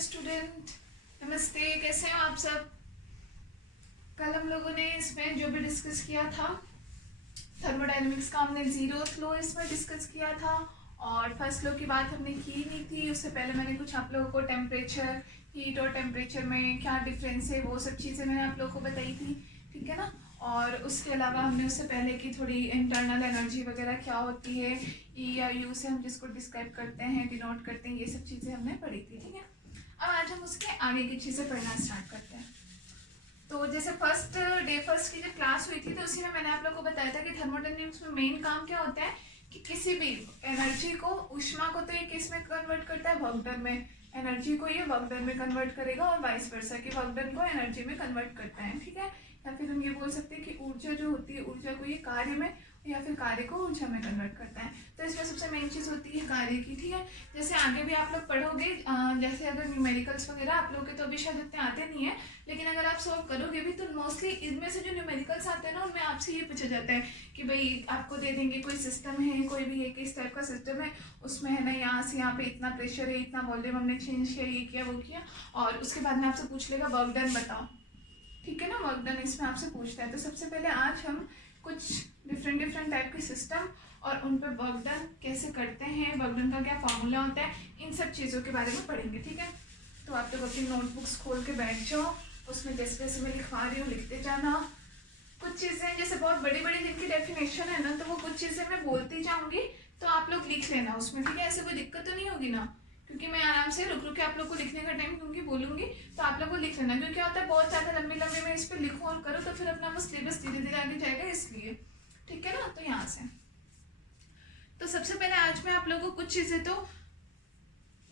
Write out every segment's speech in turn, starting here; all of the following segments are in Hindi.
स्टूडेंट, नमस्ते। कैसे हैं आप सब? कल हम लोगों ने इसमें जो भी डिस्कस किया था थर्मोडायनेमिक्स का, हमने जीरोथ लॉ इसमें डिस्कस किया था और फर्स्ट लॉ की बात हमने की नहीं थी। उससे पहले मैंने कुछ आप लोगों को टेम्परेचर, हीट और टेम्परेचर में क्या डिफरेंस है वो सब चीज़ें मैंने आप लोगों को बताई थी, ठीक है ना। और उसके अलावा हमने उससे पहले की थोड़ी इंटरनल एनर्जी वगैरह क्या होती है, ई या यू से हम जिसको डिस्क्राइब करते हैं, डिनोट करते हैं, ये सब चीज़ें हमने पढ़ी थी, ठीक है। अब आज हम उसके आगे की चीज़ें पढ़ना स्टार्ट करते हैं। तो जैसे फर्स्ट की जो क्लास हुई थी तो उसी में मैंने आप लोगों को बताया था कि थर्मोडायनेमिक्स में मेन काम क्या होता है कि किसी भी एनर्जी को, ऊष्मा को तो ये किस में कन्वर्ट करता है, वर्क डन में। एनर्जी को ये वर्क डन में कन्वर्ट करेगा और वाइस वर्सा कि वर्क डन को एनर्जी में कन्वर्ट करता है, ठीक है। या फिर हम ये बोल सकते हैं कि ऊर्जा जो होती है, ऊर्जा को ये कार्य में या फिर कार्य को ऊर्जा में कन्वर्ट करता है। तो इसमें सबसे मेन चीज़ होती है कार्य की, ठीक है। जैसे आगे भी आप लोग पढ़ोगे, जैसे अगर न्यूमेरिकल्स वगैरह आप लोग के तो अभी शायद इतने आते नहीं है, लेकिन अगर आप सॉल्व करोगे भी तो मोस्टली इनमें से जो न्यूमेरिकल्स आते हैं ना उनमें आपसे ये पूछा जाता है कि भाई आपको दे देंगे कोई सिस्टम है, कोई भी एक इस टाइप का सिस्टम है, उसमें है ना यहाँ से यहाँ पे इतना प्रेशर है, इतना वॉल्यूम हमने चेंज किया, ये किया वो किया, और उसके बाद में आपसे पूछ लेगा वर्क डन बताओ, ठीक है ना। वर्क डन इसमें आपसे पूछता है। तो सबसे पहले आज हम कुछ डिफरेंट टाइप के सिस्टम और उन पर वर्क डन कैसे करते हैं, वर्क डन का क्या फॉर्मूला होता है, इन सब चीज़ों के बारे में पढ़ेंगे, ठीक है। तो आप लोग अपनी नोटबुक्स खोल के बैठ जाओ, उसमें जैसे जैसे मैं लिखवा रही हूँ लिखते जाना। कुछ चीज़ें जैसे बहुत बड़ी बड़ी जिनकी डेफिनेशन है ना, तो वो कुछ चीज़ें मैं बोलती जाऊँगी तो आप लोग लिख लेना उसमें, ठीक है। ऐसे कोई दिक्कत तो नहीं होगी ना, क्योंकि मैं आराम से रुक रुक के आप लोग को लिखने का टाइम दूंगी, बोलूंगी, तो आप लोग को लिख लेना। क्योंकि क्या होता है बहुत ज़्यादा लंबी लंबी मैं इस पर लिखूँ और करूँ तो फिर अपना वो सिलेबस धीरे धीरे आगे जाएगा, इसलिए, ठीक है ना। तो यहाँ से तो सबसे पहले आज मैं आप लोगों को कुछ चीज़ें तो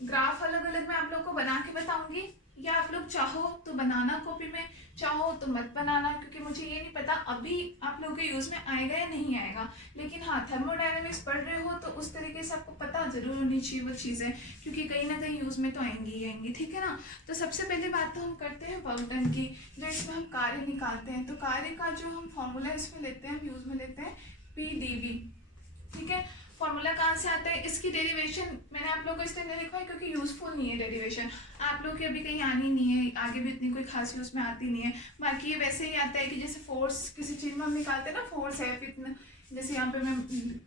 ग्राफ अलग अलग मैं आप लोग को बना के बताऊंगी, या आप लोग चाहो तो बनाना कॉपी में, चाहो तो मत बनाना, क्योंकि मुझे ये नहीं पता अभी आप लोगों के यूज़ में आएगा या नहीं आएगा। लेकिन हाँ, थर्मोडायनेमिक्स पढ़ रहे हो तो उस तरीके से आपको पता जरूर होनी चाहिए वो चीज़ें, क्योंकि कहीं ना कहीं यूज़ में तो आएंगी ही आएंगी, ठीक है ना। तो सबसे पहले बात तो हम करते हैं वर्क डन की, जो इसमें हम कार्य निकालते हैं। तो कार्य का जो हम फॉर्मूला इसमें लेते हैं, हम यूज़ में लेते हैं PdV, ठीक है। फॉर्मूला कहाँ से आता है, इसकी डेरिवेशन मैंने आप लोगों को इसलिए नहीं लिखा है क्योंकि यूजफुल नहीं है डेरिवेशन, आप लोग की अभी कहीं आनी नहीं है, आगे भी इतनी कोई खास यूज में आती नहीं है। बाकी ये वैसे ही आता है कि जैसे फोर्स किसी चीज में हम निकालते हैं ना, फोर्स है इतना, जैसे यहाँ पे मैं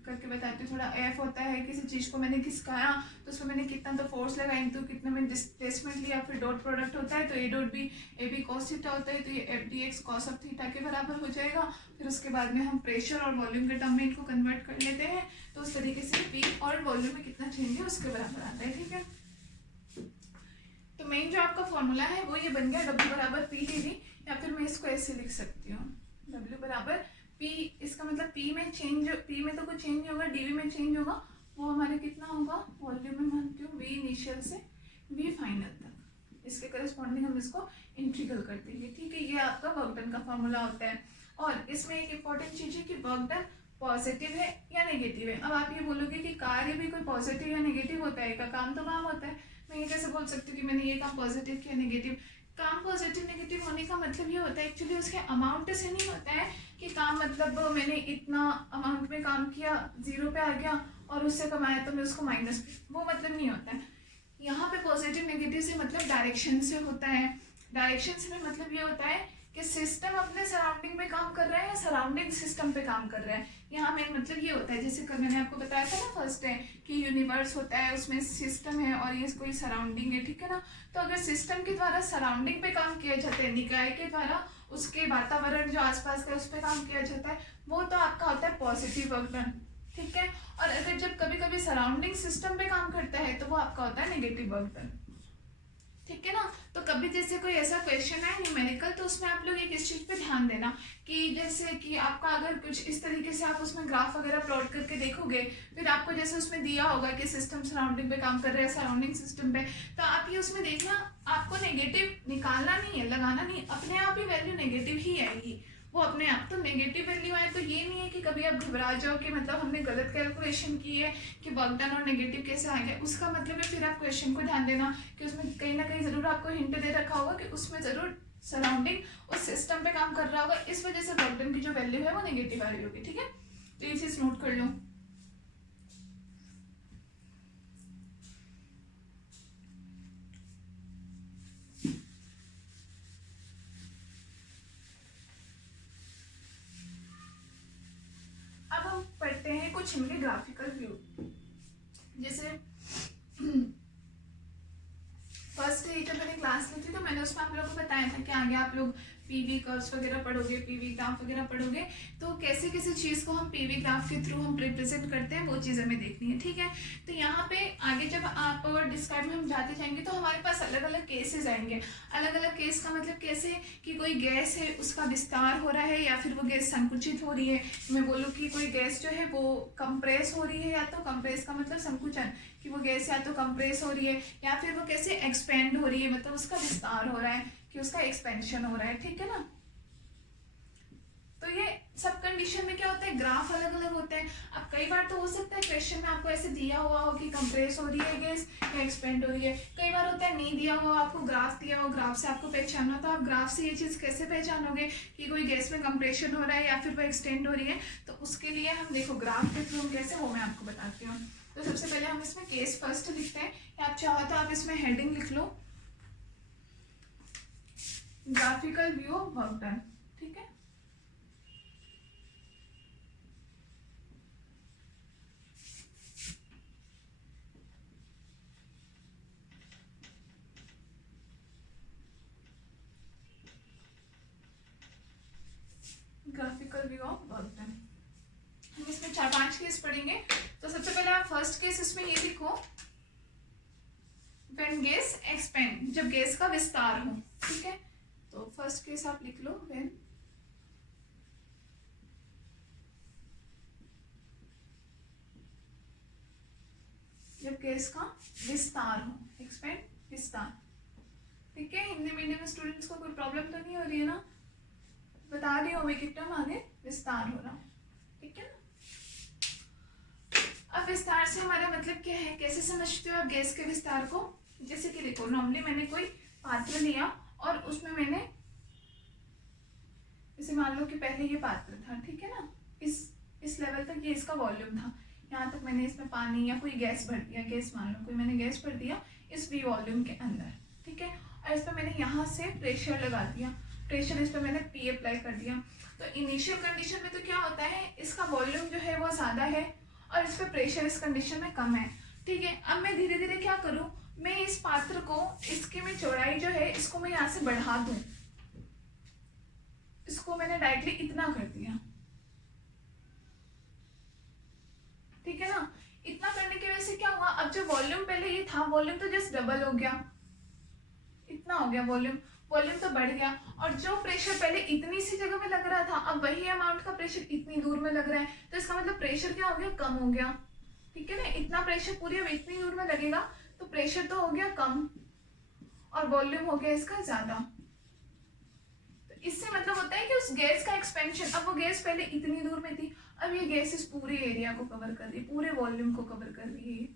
करके बताती हूँ, थोड़ा F होता है, किसी चीज को मैंने खिसकाया तो उसमें मैंने कितना तो फोर्स लगा, इंटू कितना मैंने डिस्प्लेसमेंट लिया, फिर डॉट प्रोडक्ट होता है तो A dot B AB cos theta होता है, तो ये FDX cos ऑफ थीटा के बराबर हो जाएगा। फिर उसके बाद में हम प्रेशर और वॉल्यूम के टर्म में इनको कन्वर्ट कर लेते हैं, तो उस तरीके से P और वॉल्यूम में कितना चेंज है उसके बराबर आता है, ठीक है। तो मेन जो आपका फॉर्मूला है वो ये बन गया, W बराबर PdV, या फिर मैं इसको ऐसे लिख सकती हूँ, W बराबर P, इसका मतलब P में चेंज, P में तो कुछ चेंज होगा, DV में चेंज होगा, वो हमारे कितना होगा, वॉल्यूम में मानती हूँ V इनिशियल से V फाइनल तक, इसके करस्पॉन्डिंग हम इसको इंटीग्रल कर देंगे, ठीक है। ये आपका वर्क डन का फॉर्मूला होता है। और इसमें एक इंपॉर्टेंट चीज है कि वर्क डन पॉजिटिव है या नेगेटिव है। अब आप ये बोलोगे कि कार्य भी कोई पॉजिटिव या नेगेटिव होता है, का काम तो काम होता है, मैं ये कैसे बोल सकती हूँ कि मैंने ये काम पॉजिटिव किया नेगेटिव। काम पॉजिटिव नेगेटिव होने का मतलब ये होता है एक्चुअली उसके अमाउंट से नहीं होता है कि काम मतलब मैंने इतना अमाउंट में काम किया, 0 पे आ गया और उससे कमाया तो मैं उसको माइनस, वो मतलब नहीं होता है। यहाँ पे पॉजिटिव नेगेटिव से मतलब डायरेक्शन से होता है। डायरेक्शन से में मतलब ये होता है कि सिस्टम अपने सराउंडिंग पे काम कर रहा है या सराउंडिंग सिस्टम पे काम कर रहा है। यहाँ मेन मतलब ये होता है, जैसे कल मैंने आपको बताया था ना फर्स्ट है कि यूनिवर्स होता है, उसमें सिस्टम है और ये कोई सराउंडिंग है, ठीक है ना। तो अगर सिस्टम के द्वारा सराउंडिंग पे काम किया जाता है, निकाय के द्वारा उसके वातावरण जो आसपास का उस पर काम किया जाता है, वो तो आपका होता है पॉजिटिव वर्क डन, ठीक है। और अगर जब कभी कभी सराउंडिंग सिस्टम पे काम करता है तो वो आपका होता है नेगेटिव वर्क डन, ठीक है ना। तो कभी जैसे कोई ऐसा क्वेश्चन है न्यूमेरिकल, तो उसमें आप लोग एक इस चीज पे ध्यान देना कि जैसे कि आपका अगर कुछ इस तरीके से आप उसमें ग्राफ वगैरह प्लॉट करके देखोगे, फिर आपको जैसे उसमें दिया होगा कि सिस्टम सराउंडिंग पे काम कर रहा है, सराउंडिंग सिस्टम पे, तो आप ये उसमें देखना, आपको नेगेटिव निकालना नहीं है, लगाना नहीं, अपने आप ही वैल्यू नेगेटिव ही आएगी, वो अपने आप। तो नेगेटिव वैल्यू आए तो ये नहीं है कि कभी आप घबरा जाओ कि मतलब हमने गलत कैलकुलेशन की है कि वर्क डन और नेगेटिव कैसे आ गया, उसका मतलब है फिर आप क्वेश्चन को ध्यान देना कि उसमें कहीं ना कहीं जरूर आपको हिंट दे रखा होगा कि उसमें जरूर सराउंडिंग उस सिस्टम पे काम कर रहा होगा, इस वजह से वर्क डन की जो वैल्यू है वो नेगेटिव आ रही होगी, ठीक है। तो ये चीज नोट कर लो। कुछ इनके ग्राफिकल व्यू, जैसे फर्स्ट ये जब मैंने क्लास ली थी तो मैंने उसमें आप लोगों को बताया था कि आगे आप लोग पीवी कर्व्स वगैरह पढ़ोगे, पीवी ग्राफ वगैरह पढ़ोगे, तो कैसे किसी चीज़ को हम पीवी ग्राफ के थ्रू हम रिप्रेजेंट करते हैं वो चीज़ हमें देखनी है, ठीक है। तो यहाँ पे आगे जब आप डिस्क्राइब में हम जाते जाएंगे तो हमारे पास अलग अलग केसेस आएंगे। अलग अलग केस का मतलब कैसे कि कोई गैस है उसका विस्तार हो रहा है या फिर वो गैस संकुचित हो रही है। मैं बोलूँ कि कोई गैस जो है वो कंप्रेस हो रही है, या तो कंप्रेस का मतलब संकुचन, कि वो गैस या तो कंप्रेस हो रही है या फिर वो कैसे एक्सपेंड हो रही है, मतलब उसका विस्तार हो रहा है, कि उसका एक्सपेंशन हो रहा है, ठीक है ना। तो ये सब कंडीशन में क्या होता है, ग्राफ अलग अलग होते हैं। अब कई बार तो हो सकता है क्वेश्चन में आपको ऐसे दिया हुआ हो कि कंप्रेस हो रही है गैस या एक्सपेंड हो रही है। कई बार होता है नहीं दिया हुआ, आपको ग्राफ दिया हो, ग्राफ से आपको पहचानना, तो आप ग्राफ से ये चीज़ कैसे पहचानोगे कि कोई गैस में कंप्रेशन हो रहा है या फिर वो एक्सटेंड हो रही है। तो उसके लिए हम देखो ग्राफ के थ्रू कैसे, वो मैं आपको बताती हूँ। तो सबसे पहले हम इसमें केस फर्स्ट लिखते हैं, या आप चाहो तो आप इसमें हेडिंग लिख लो, graphical view of work done, ठीक है। Graphical view of work done, हम इसमें 4-5 केस पढ़ेंगे। तो सबसे पहले आप फर्स्ट केस इसमें ये लिखो, व्हेन गैस एक्सपेंड, जब गैस का विस्तार हो, ठीक है। तो फर्स्ट केस आप लिख लो, व्हेन जब गैस का विस्तार हो, एक्सपेंड विस्तार, ठीक है। हिंदी मीडियम स्टूडेंट्स को कोई प्रॉब्लम तो नहीं हो रही है ना, बता रही हो एक टर्म आगे विस्तार हो रहा, ठीक है ना। अब विस्तार से हमारा मतलब क्या है, कैसे समझते हो आप गैस के विस्तार को। जैसे कि देखो नॉर्मली मैंने कोई पात्र लिया और उसमें मैंने, जैसे मान लो कि पहले ये पात्र था, ठीक है ना, इस लेवल तक ये इसका वॉल्यूम था, यहाँ तक मैंने इसमें पानी या कोई गैस भर दिया, गैस मान लो कोई मैंने गैस भर दिया इस वी वॉल्यूम के अंदर, ठीक है। और इस पर मैंने यहाँ से प्रेशर लगा दिया, प्रेशर इस पर मैंने पी अप्लाई कर दिया। तो इनिशियल कंडीशन में तो क्या होता है, इसका वॉल्यूम जो है वो ज़्यादा है और इस पर प्रेशर इस कंडीशन में कम है, ठीक है। अब मैं धीरे धीरे क्या करूँ, मैं इस पात्र को, इसकी मैं चौड़ाई जो है इसको मैं यहाँ से बढ़ा दूँ, इसको मैंने डायरेक्टली इतना कर दिया, ठीक है ना। इतना करने की वजह से क्या हुआ, अब जो वॉल्यूम पहले ये था, वॉल्यूम तो जस्ट डबल हो गया, इतना हो गया वॉल्यूम, वॉल्यूम तो बढ़ गया। और जो प्रेशर पहले इतनी सी जगह में लग रहा था, अब वही अमाउंट का प्रेशर इतनी दूर में लग रहा है, तो इसका मतलब प्रेशर क्या हो गया, कम हो गया, ठीक है ना। इतना प्रेशर पूरी अब इतनी दूर में लगेगा तो प्रेशर तो हो गया कम और वॉल्यूम हो गया इसका ज्यादा। तो इससे मतलब होता है कि उस गैस का एक्सपेंशन, अब वो गैस पहले इतनी दूर में थी, अब ये गैस इस पूरे एरिया को कवर कर रही है, पूरे वॉल्यूम को कवर कर रही है,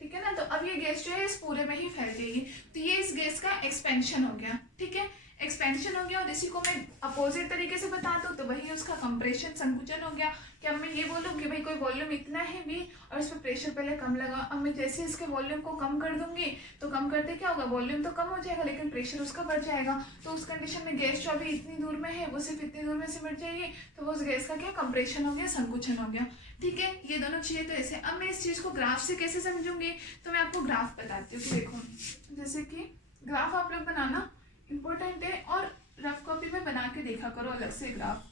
ठीक है ना। तो अब ये गैस जो है इस पूरे में ही फैल जाएगी, तो ये इस गैस का एक्सपेंशन हो गया, ठीक है, एक्सपेंशन हो गया। और इसी को मैं अपोजिट तरीके से बता दूं तो वही उसका कंप्रेशन, संकुचन हो गया। कि अब मैं ये बोलूँ कि भाई कोई वॉल्यूम इतना है भी और इस पर प्रेशर पहले कम लगा, अब मैं जैसे इसके वॉल्यूम को कम कर दूंगी तो कम करते क्या होगा, वॉल्यूम तो कम हो जाएगा लेकिन प्रेशर उसका बढ़ जाएगा। तो उस कंडीशन में गैस जो अभी इतनी दूर में है वो सिर्फ इतनी दूर में सिमट जाएगी, तो वो उस गैस का क्या कंप्रेशन हो गया, संकुचन हो गया, ठीक है। ये दोनों चीजें तो ऐसे। अब मैं इस चीज को ग्राफ से कैसे समझूंगी, तो मैं आपको ग्राफ बताती हूँ कि देखो, जैसे कि ग्राफ आप लोग बनाना इम्पोर्टेंट है और रफ कॉपी में बना के देखा करो अलग से ग्राफ,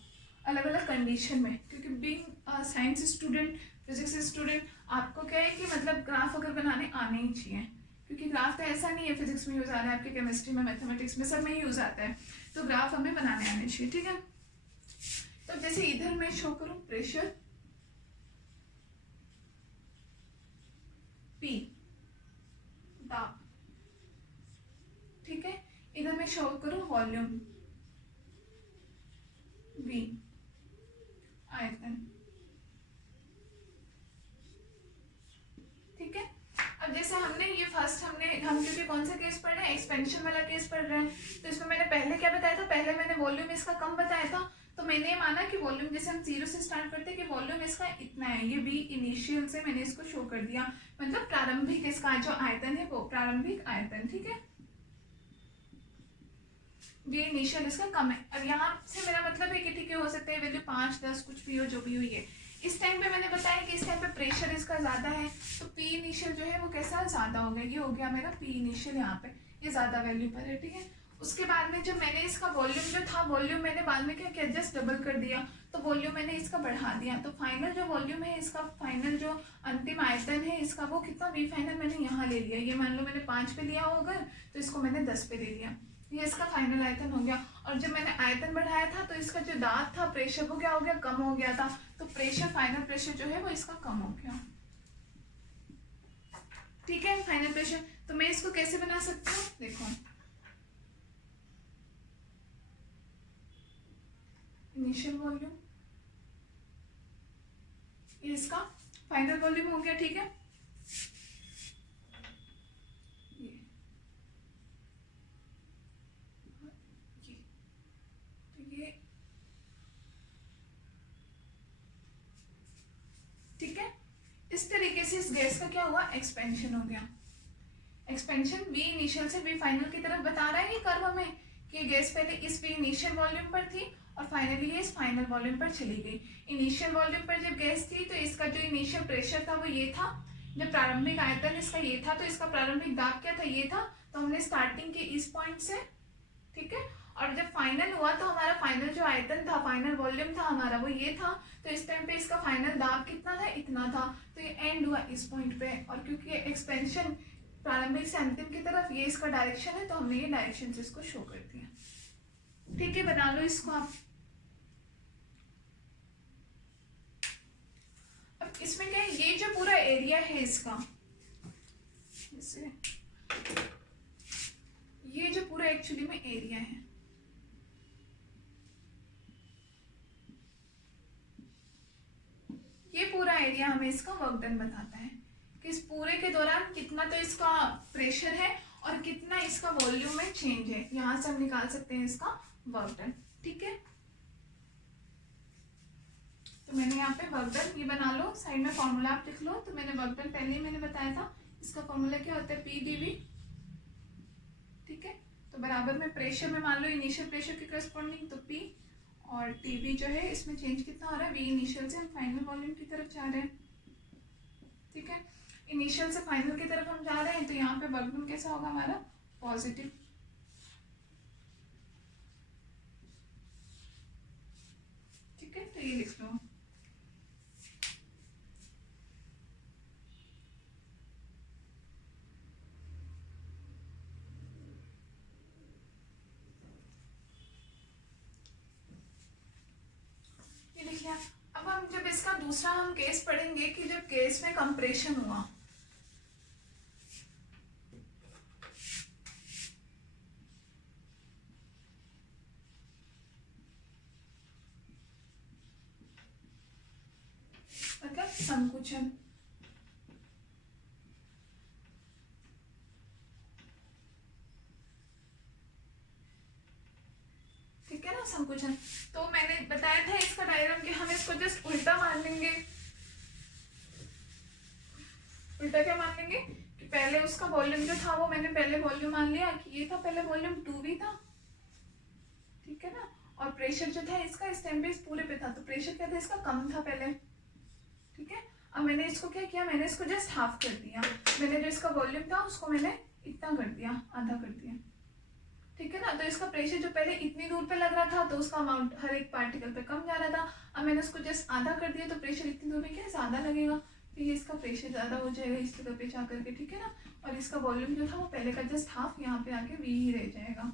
अलग अलग कंडीशन में, क्योंकि being science student, physics student, आपको क्या है कि मतलब ग्राफ अगर बनाने आने ही चाहिए, क्योंकि ग्राफ तो ऐसा नहीं है फिजिक्स में यूज आ रहा है, आपके केमिस्ट्री में, मैथमेटिक्स में, सब में यूज आता है, तो ग्राफ हमें बनाने आने चाहिए, ठीक है। तो जैसे इधर मैं शो करूँ प्रेशर P, दाब, ठीक है, इधर मैं शो करूँ वॉल्यूम V, आयतन, ठीक है। अब जैसे हमने ये फर्स्ट हम क्योंकि कौन सा केस पढ़ रहे हैं, एक्सपेंशन वाला केस पढ़ रहे हैं, तो इसमें मैंने पहले क्या बताया था, पहले मैंने वॉल्यूम इसका कम बताया था, तो मैंने ये माना कि वॉल्यूम, जैसे हम 0 से स्टार्ट करते हैं कि वॉल्यूम इसका इतना है, ये भी इनिशियल से मैंने इसको शो कर दिया, मतलब प्रारंभिक इसका जो आयतन है वो प्रारंभिक आयतन, ठीक है, ये इनिशियल इसका कम है। अब यहाँ से मेरा मतलब है कि ठीक है, हो सकता है वैल्यू 5, 10 कुछ भी हो, जो भी हो, ये इस टाइम पे मैंने बताया कि इस टाइम पे प्रेशर इसका ज़्यादा है, तो पी इनिशियल जो है वो कैसा ज़्यादा हो गया, ये हो गया मेरा पी इनिशियल, यहाँ पे ये ज़्यादा वैल्यू पर है, ठीक है। उसके बाद में जब मैंने इसका वॉल्यूम जो था, वॉल्यूम मैंने बाद में क्या किया, जस्ट डबल कर दिया, तो वॉल्यूम मैंने इसका बढ़ा दिया, तो फाइनल जो वॉल्यूम है इसका, फाइनल जो अंतिम आयतन है इसका, वो कितना वी फाइनल मैंने यहाँ ले लिया, ये मान लो मैंने 5 पे लिया हो अगर, तो इसको मैंने 10 पे ले लिया, ये इसका फाइनल आयतन हो गया। और जब मैंने आयतन बढ़ाया था तो इसका जो दाब था, प्रेशर, वो क्या हो गया, कम हो गया था, तो प्रेशर, फाइनल प्रेशर जो है वो इसका कम हो गया, ठीक है, फाइनल प्रेशर। तो मैं इसको कैसे बना सकती हूँ, देखो, इनिशियल वॉल्यूम, ये इसका फाइनल वॉल्यूम हो गया, ठीक है, ये ठीक है। इस तरीके से इस गैस का क्या हुआ, एक्सपेंशन हो गया, एक्सपेंशन वी इनिशियल से वी फाइनल की तरफ बता रहा है ये कर्व में, कि गैस पहले इस वी इनिशियल वॉल्यूम पर थी और फाइनली ये इस फाइनल वॉल्यूम पर चली गई। इनिशियल वॉल्यूम पर जब गैस थी तो इसका जो इनिशियल प्रेशर था वो ये था, जब प्रारंभिक आयतन इसका ये था, तो इसका प्रारंभिक दाब क्या था, ये था, तो हमने स्टार्टिंग की इस पॉइंट से, ठीक है, और जब फाइनल हुआ तो हमारा फाइनल जो आयतन था, फाइनल वॉल्यूम था हमारा, वो ये था, तो इस टाइम पे इसका फाइनल दाब कितना था, इतना था, तो ये एंड हुआ इस पॉइंट पे। और क्योंकि ये एक्सपेंशन प्रारंभिक से अंतिम की तरफ, ये इसका डायरेक्शन है, तो हमने ये डायरेक्शन से इसको शो कर दिया, ठीक है, बना लो इसको आप। अब इसमें क्या है, ये जो पूरा एरिया है इसका, जैसे ये जो पूरा एक्चुअली में एरिया है, ये पूरा एरिया हमें इसका वर्क डन बताता है कि इस पूरे के दौरान कितना तो इसका प्रेशर है और कितना इसका वॉल्यूम में चेंज है, यहां से हम निकाल सकते हैं इसका वर्क डन, ठीक है। तो मैंने यहाँ पे वर्क डन ये बना लो, साइड में फॉर्मूला आप लिख लो, तो मैंने वर्क डन पहले ही मैंने बताया था, इसका फॉर्मूला क्या होता है, पी डीवी, ठीक है। तो बराबर में प्रेशर में मान लो इनिशियल प्रेशर के करस्पॉन्डिंग, तो पी, और टीबी जो है इसमें चेंज कितना हो रहा है, वी इनिशियल से हम फाइनल वॉल्यूम की तरफ जा रहे हैं, ठीक है, इनिशियल से फाइनल की तरफ हम जा रहे हैं, तो यहाँ पे वर्क डन कैसा होगा हमारा, पॉजिटिव, ठीक है, तो ये लिख लो। ये लिख लिया। अब हम जब इसका दूसरा हम केस पढ़ेंगे कि जब केस में कंप्रेशन हुआ, मतलब संकुचन, ठीक है ना, संकुचन। तो मैंने बताया था इसका डायग्राम कि हम इसको जस्ट उल्टा मान लेंगे, उल्टा क्या मान लेंगे कि पहले उसका वॉल्यूम जो था वो मैंने पहले वॉल्यूम मान लिया कि ये था पहले वॉल्यूम 2v था, ठीक है ना, और प्रेशर जो था इसका इस टाइम पे इस पूरे पे था, तो प्रेशर क्या था इसका, कम था पहले, ठीक है। अब मैंने इसको क्या किया, मैंने इसको जस्ट हाफ कर दिया, मैंने जो इसका वॉल्यूम था उसको मैंने इतना कर दिया, आधा कर दिया, ठीक है ना। तो इसका प्रेशर जो पहले इतनी दूर पे लग रहा था, तो उसका अमाउंट हर एक पार्टिकल पे कम जा रहा था, अब मैंने उसको जस्ट आधा कर दिया, तो प्रेशर इतनी दूर में क्या ज्यादा लगेगा, तो ये इसका प्रेशर ज्यादा हो जाएगा इस जगह पे जा करके, ठीक है ना। और इसका वॉल्यूम जो था वो पहले का जस्ट हाफ यहाँ पे आके वी ही रह जाएगा।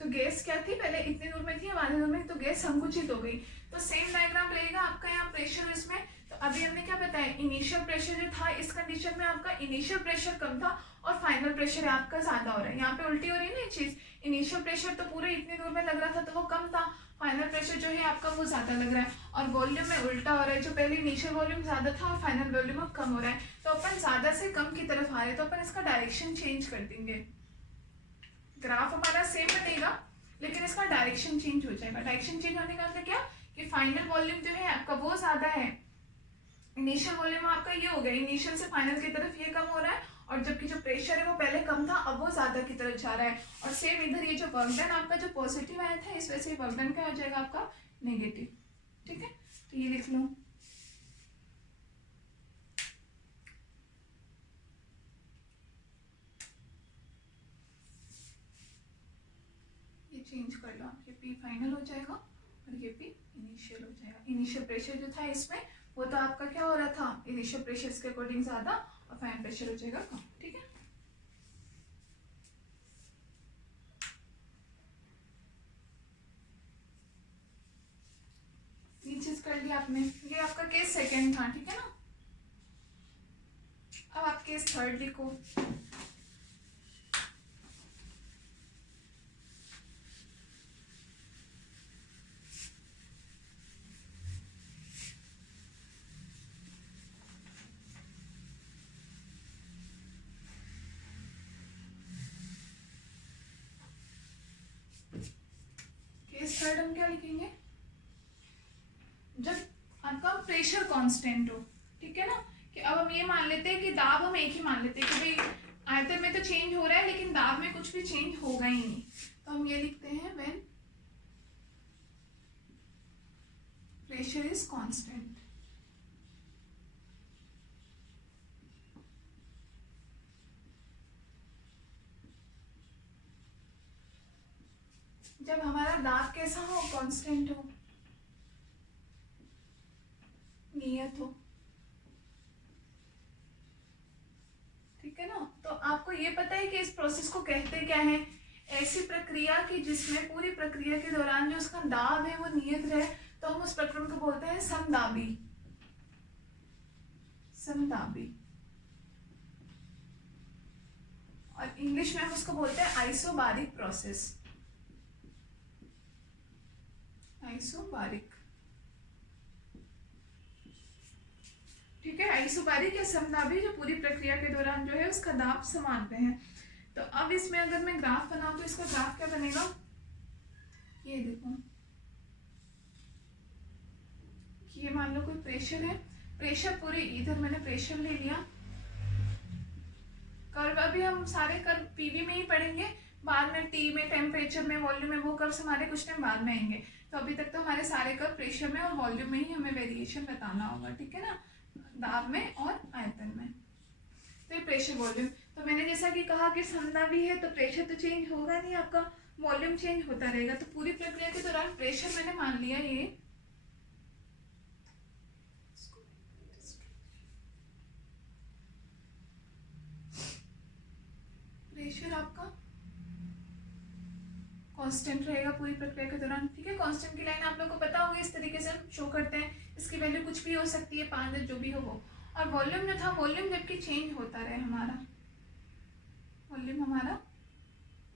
तो गैस क्या थी, पहले इतनी दूर में थी, अब आधे दूर में, तो गैस संकुचित हो गई। तो सेम डायग्राम रहेगा आपका यहाँ प्रेशर इसमें। तो अभी हमने क्या बताया, इनिशियल प्रेशर जो था इस कंडीशन में आपका इनिशियल प्रेशर कम था और फाइनल प्रेशर आपका ज्यादा हो रहा है, यहाँ पे उल्टी हो रही है ना ये चीज, इनिशियल प्रेशर तो पूरे इतनी दूर में लग रहा था तो वो कम था, फाइनल प्रेशर जो है आपका वो ज्यादा लग रहा है, और वॉल्यूम में उल्टा हो रहा है, जो पहले इनिशियल वॉल्यूम ज्यादा था और फाइनल वॉल्यूम अब कम हो रहा है, तो अपन ज्यादा से कम की तरफ आ रहे हैं, तो अपन इसका डायरेक्शन चेंज कर देंगे, ग्राफ हमारा सेम बनेगा लेकिन इसका डायरेक्शन चेंज हो जाएगा। डायरेक्शन चेंज होने का मतलब क्या कि फाइनल वॉल्यूम जो है आपका वो ज्यादा है, इनिशियल वॉल्यूम आपका ये हो गया, इनिशियल से फाइनल की तरफ ये कम हो रहा है, और जबकि जो प्रेशर है वो पहले कम था अब वो ज्यादा की तरफ जा रहा है। और सेम इधर ये जो वर्क डन आपका जो पॉजिटिव आया था, इस वजह से वर्क डन क्या हो जाएगा आपका नेगेटिव, ठीक है। तो ये लिख लो, ये चेंज कर लो, ये P फाइनल हो जाएगा और ये P इनिशियल हो जाएगा। इनिशियल प्रेशर जो था इसमें वो तो आपका क्या हो रहा था, इनिशियल प्रेशर के अकॉर्डिंग ज़्यादा और फाइनल प्रेशर हो जाएगा कम। ठीक है, ये चीज कर लिया आपने। ये आपका केस सेकंड था, ठीक है ना। अब आप केस थर्ड लिखो। केस थर्ड हम क्या लिखेंगे, जब आपका प्रेशर कांस्टेंट हो, ठीक है ना। कि अब हम ये मान लेते हैं कि दाब हम एक ही मान लेते हैं कि भाई आयतन में तो चेंज हो रहा है लेकिन दाब में कुछ भी चेंज होगा ही नहीं, तो हम ये लिखते हैं व्हेन प्रेशर इज कांस्टेंट। जब हमारा दाब कैसा हो, कांस्टेंट हो, नियत हो, ठीक है ना। तो आपको ये पता है कि इस प्रोसेस को कहते क्या है, ऐसी प्रक्रिया की जिसमें पूरी प्रक्रिया के दौरान जो उसका दाब है वो नियत रहे, तो हम उस प्रक्रम को बोलते हैं समदाबी। समदाबी, और इंग्लिश में हम उसको बोलते हैं आइसोबारिक प्रोसेस। आइसोबारिक, ठीक है। आइसोबारिक या समदाबी जो पूरी प्रक्रिया के दौरान जो है उसका दाब समान रहे। तो अब इसमें अगर मैं ग्राफ बनाऊं तो इसका ग्राफ क्या बनेगा, ये देखो, ये मान लो कोई प्रेशर है, प्रेशर पूरे इधर मैंने प्रेशर ले लिया, कर्व अभी हम सारे कर्व पीवी में ही पढ़ेंगे, बाद में टी में, टेम्परेचर में, वॉल्यूम में, वो कर्व हमारे कुछ टाइम बाद में आएंगे। तो अभी तक तो हमारे सारे कर्व प्रेशर में और वॉल्यूम में ही हमें वेरिएशन बताना होगा, ठीक है ना, दाब में और आयतन में। तो ये प्रेशर वॉल्यूम, तो मैंने जैसा कि कहा कि समदाबी है तो प्रेशर तो चेंज होगा नहीं, आपका वॉल्यूम चेंज होता रहेगा। तो पूरी प्रक्रिया के दौरान प्रेशर मैंने मान लिया ये, प्रेशर आपका कांस्टेंट रहेगा पूरी प्रक्रिया के दौरान, ठीक है। कांस्टेंट की लाइन आप लोगों को पता होगी, इस तरीके से हम शो करते हैं, इसकी वैल्यू कुछ भी हो सकती है, 5 जो भी हो वो। और वॉल्यूम जो था, वॉल्यूम जबकि चेंज होता रहे हमारा, वॉल्यूम हमारा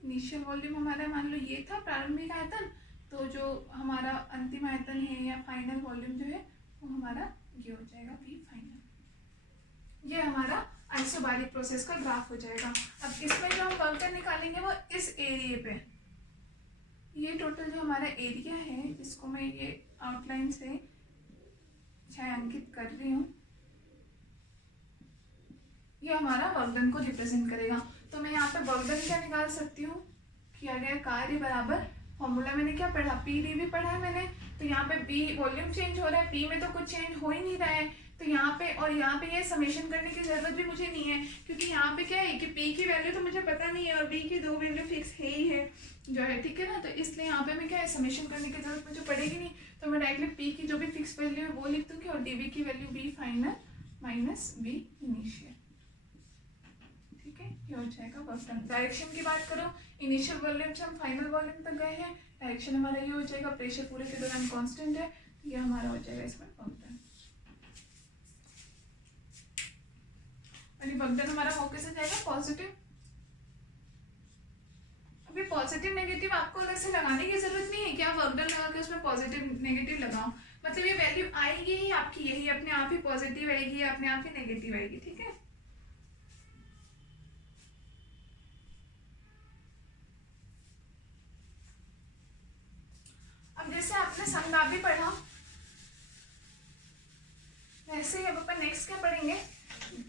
इनिशियल वॉल्यूम हमारा मान लो ये था प्रारंभिक आयतन, तो जो हमारा अंतिम आयतन है या फाइनल वॉल्यूम जो है वो हमारा ये हो जाएगा V फाइनल। ये हमारा आइसोबारिक प्रोसेस का ग्राफ हो जाएगा। अब इसमें जो हम कर्व निकालेंगे वो इस एरिया पे, ये टोटल जो हमारा एरिया है जिसको मैं ये आउटलाइन से छायांकित कर रही हूँ, ये हमारा वर्क डन को रिप्रेजेंट करेगा। तो मैं यहाँ पे वर्क डन क्या निकाल सकती हूँ, किया गया कार्य बराबर, फॉर्मूला मैंने क्या पढ़ा, पी डी भी पढ़ा है मैंने। तो यहाँ पे बी वॉल्यूम चेंज हो रहा है, पी में तो कुछ चेंज हो ही नहीं रहा है, तो यहाँ पे और यहाँ पे ये समेशन करने की जरूरत भी मुझे नहीं है, क्योंकि यहाँ पे क्या है कि पी की वैल्यू तो मुझे पता नहीं है और बी की 2 वैल्यू फिक्स है ही है जो है, ठीक है ना। तो इसलिए यहाँ पे मैं क्या है, समेशन करने की जरूरत मुझे पड़ेगी नहीं, तो मैं डायरेक्टली पी की जो भी फिक्स वैल्यू है वो लिख दूंगी और डीबी की value B final minus B initial, ठीक है, ये हो जाएगा वर्क डन। डायरेक्शन की बात करो, इनिशियल वॉल्यूम से हम फाइनल वॉल्यूम तक गए हैं, डायरेक्शन हमारा ये हो जाएगा, प्रेशर पूरे के दौरान कांस्टेंट है, तो ये हमारा हो जाएगा इसमें वर्क डन। और ये वर्क डन हमारा हो कैसे जाएगा, पॉजिटिव। अभी पॉजिटिव नेगेटिव आपको अलग से लगाने की जरूरत नहीं है कि आप वर्क डन लगा के उसमें पॉजिटिव नेगेटिव लगाओ, मतलब ये वैल्यू आएगी ही आपकी, यही अपने आप ही पॉजिटिव आएगी, अपने आप ही नेगेटिव आएगी, ठीक है। अब जैसे आपने समदाबी पढ़ा, वैसे ही अब अपन नेक्स्ट क्या पढ़ेंगे,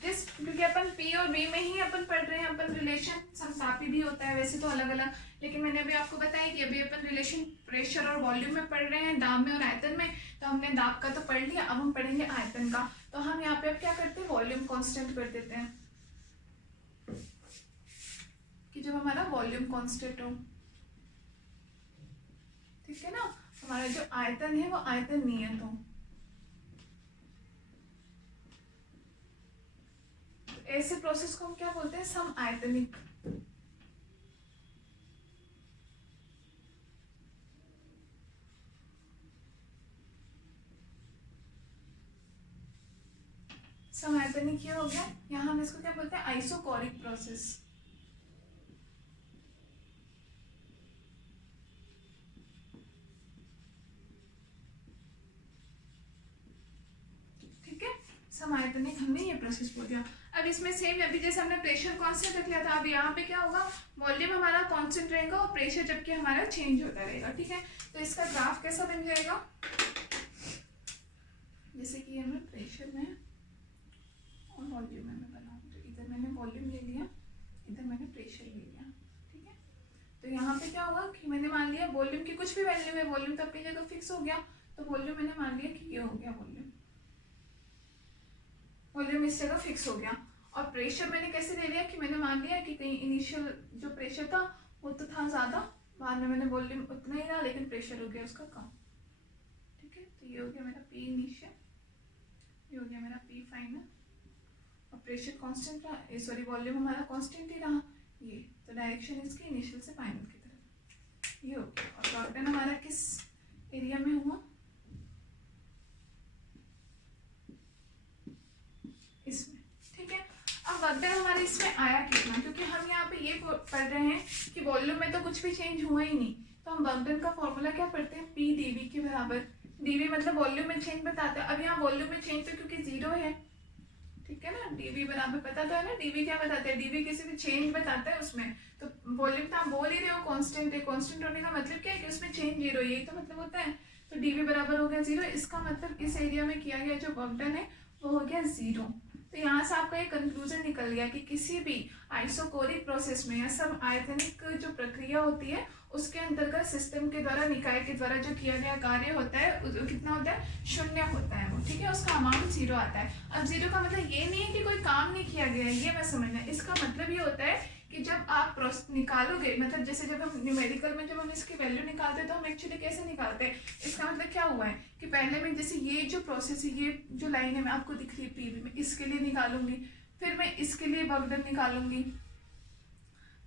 जिस क्योंकि अपन P और B में ही अपन पढ़ रहे हैं, अपन रिलेशन समतापी भी होता है वैसे तो अलग अलग, लेकिन मैंने अभी आपको बताया कि अभी अपन रिलेशन प्रेशर और वॉल्यूम में पढ़ रहे हैं, दाब में और आयतन में। तो हमने दाब का तो पढ़ लिया, अब हम पढ़ेंगे आयतन का। तो हम यहाँ पे अब क्या करते हैं, वॉल्यूम कॉन्स्टेंट कर देते हैं, कि जब हमारा वॉल्यूम कॉन्स्टेंट हो, ठीक है ना। हमारा जो आयतन है वो आयतन नियत हो। तो ऐसे प्रोसेस को हम क्या बोलते हैं, सम आयतनिक। समायतनिक ये हो गया। यहाँ हम इसको क्या बोलते हैं, आइसोकोरिक प्रोसेस। ठीक है, समायतनिक हमने ये प्रोसेस बोल दिया। अब इसमें सेम अभी जैसे हमने प्रेशर कांस्टेंट रख लिया था, अब यहाँ पे क्या होगा, वॉल्यूम हमारा कांस्टेंट रहेगा और प्रेशर जबकि हमारा चेंज होता रहेगा। ठीक है, तो इसका ग्राफ कैसा बन जाएगा, जैसे कि हमें प्रेशर में और वॉल्यूम में मैं बनाऊँ, तो इधर मैंने वॉल्यूम ले लिया, इधर मैंने प्रेशर ले लिया। ठीक है, तो यहाँ पे क्या होगा कि मैंने मान लिया वॉल्यूम की कुछ भी वैल्यू है, वॉल्यूम तो अपनी जगह फिक्स हो गया, तो वॉल्यूम मैंने मान लिया कि ये हो गया वॉल्यूम, वॉल्यूम इस जगह फिक्स हो गया। और प्रेशर मैंने कैसे ले लिया कि मैंने मान लिया कि कहीं इनिशियल जो प्रेशर था वो तो था ज़्यादा, बाद में मैंने वॉल्यूम उतना ही रहा लेकिन प्रेशर हो गया उसका कम। ठीक है, तो ये हो गया मेरा पी इनिशियल, ये हो गया मेरा पी फाइनल, और प्रेशर कांस्टेंट रहा, सॉरी वॉल्यूम हमारा कांस्टेंट ही रहा ये, तो डायरेक्शन इसकी इनिशियल से फाइनल की तरफ ये हो गया। और टॉर्टन हमारा किस एरिया में हुआ, इसमें। ठीक है, अब वर्कडन हमारे इसमें आया कितना, क्योंकि हम यहाँ पे ये पढ़ रहे हैं कि वॉल्यूम में तो कुछ भी चेंज हुआ ही नहीं, तो हम वर्कडन का फॉर्मूला क्या पढ़ते हैं, पी डीवी के बराबर, डीवी मतलब वॉल्यूम में चेंज बताते हैं। अब यहाँ वॉल्यूम में चेंज तो क्योंकि जीरो है, ठीक है ना, डीवी बराबर पता तो है ना, डीवी क्या बताते हैं, डीवी किसी भी चेंज बताता है उसमें, तो वॉल्यूम तो आप बोल ही रहे हो कांस्टेंट है, कांस्टेंट होने का मतलब क्या है कि उसमें चेंज जीरो, यही तो मतलब होता है। तो डीवी बराबर हो गया जीरो, इसका मतलब इस एरिया में किया गया जो वर्क डन है वो हो गया जीरो। तो यहाँ से आपका एक कंक्लूजन निकल गया कि किसी भी आइसोकोरिक प्रोसेस में या सब आयतनिक जो प्रक्रिया होती है उसके अंतर्गत सिस्टम के द्वारा, निकाय के द्वारा जो किया गया कार्य होता है कितना होता है, शून्य होता है वो। ठीक है, उसका अमाउंट जीरो आता है। अब जीरो का मतलब ये नहीं है कि कोई काम नहीं किया गया है, ये मैं समझना है। इसका मतलब ये होता है कि जब आप निकालोगे, मतलब जैसे जब हम न्यूमेरिकल में जब हम इसकी वैल्यू निकालते हैं तो हम एक्चुअली कैसे निकालते हैं, इसका मतलब क्या हुआ है कि पहले में जैसे ये जो प्रोसेस है, ये जो लाइन है मैं आपको दिख रही है पीवी में, इसके लिए निकालूंगी, फिर मैं इसके लिए वर्क डन निकालूंगी,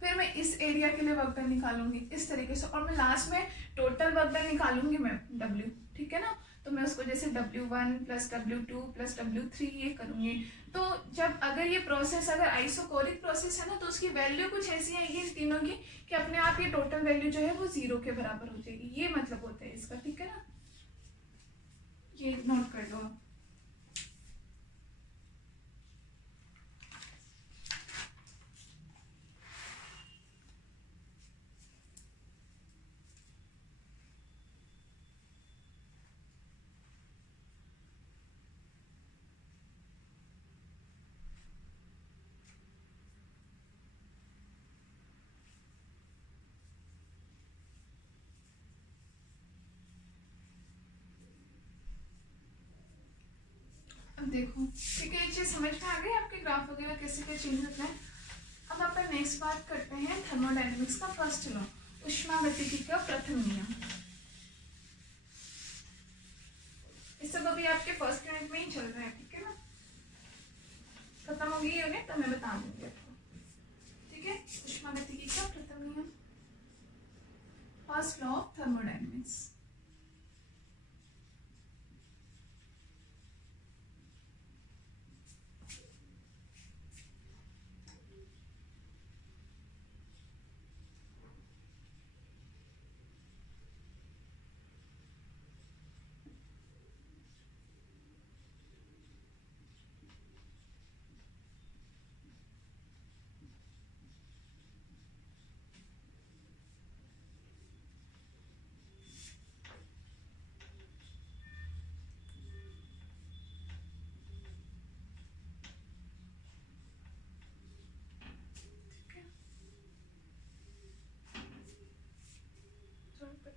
फिर मैं इस एरिया के लिए वर्क डन निकालूंगी इस तरीके से, और मैं लास्ट में टोटल वर्क डन निकालूंगी मैं W। ठीक है ना, तो मैं उसको जैसे W1 plus W2 plus W3 ये करूंगी। तो जब अगर ये प्रोसेस अगर आइसोकोरिक प्रोसेस है ना, तो उसकी वैल्यू कुछ ऐसी आएगी इन तीनों की कि अपने आप ये टोटल वैल्यू जो है वो जीरो के बराबर हो जाएगी, ये मतलब होता है इसका। ठीक है ना, ये नोट कर लो आप। अब देखो, ठीक है, ये चीज समझ में आ गई आपके, ग्राफ वगैरह कैसे क्या चेंज होता है। अब अपन नेक्स्ट बात करते हैं थर्मोडायनेमिक्स का फर्स्ट लॉ, ऊष्मागतिकी का प्रथम नियम। इस सब अभी आपके फर्स्ट यूनिट में ही चल रहा है। ठीक है ना, खत्म होगी यूनिट तो मैं बता दूंगी आपको। ठीक है, ऊष्मागतिकी का प्रथम नियम, फर्स्ट लॉ ऑफ थर्मोडायनेमिक्स।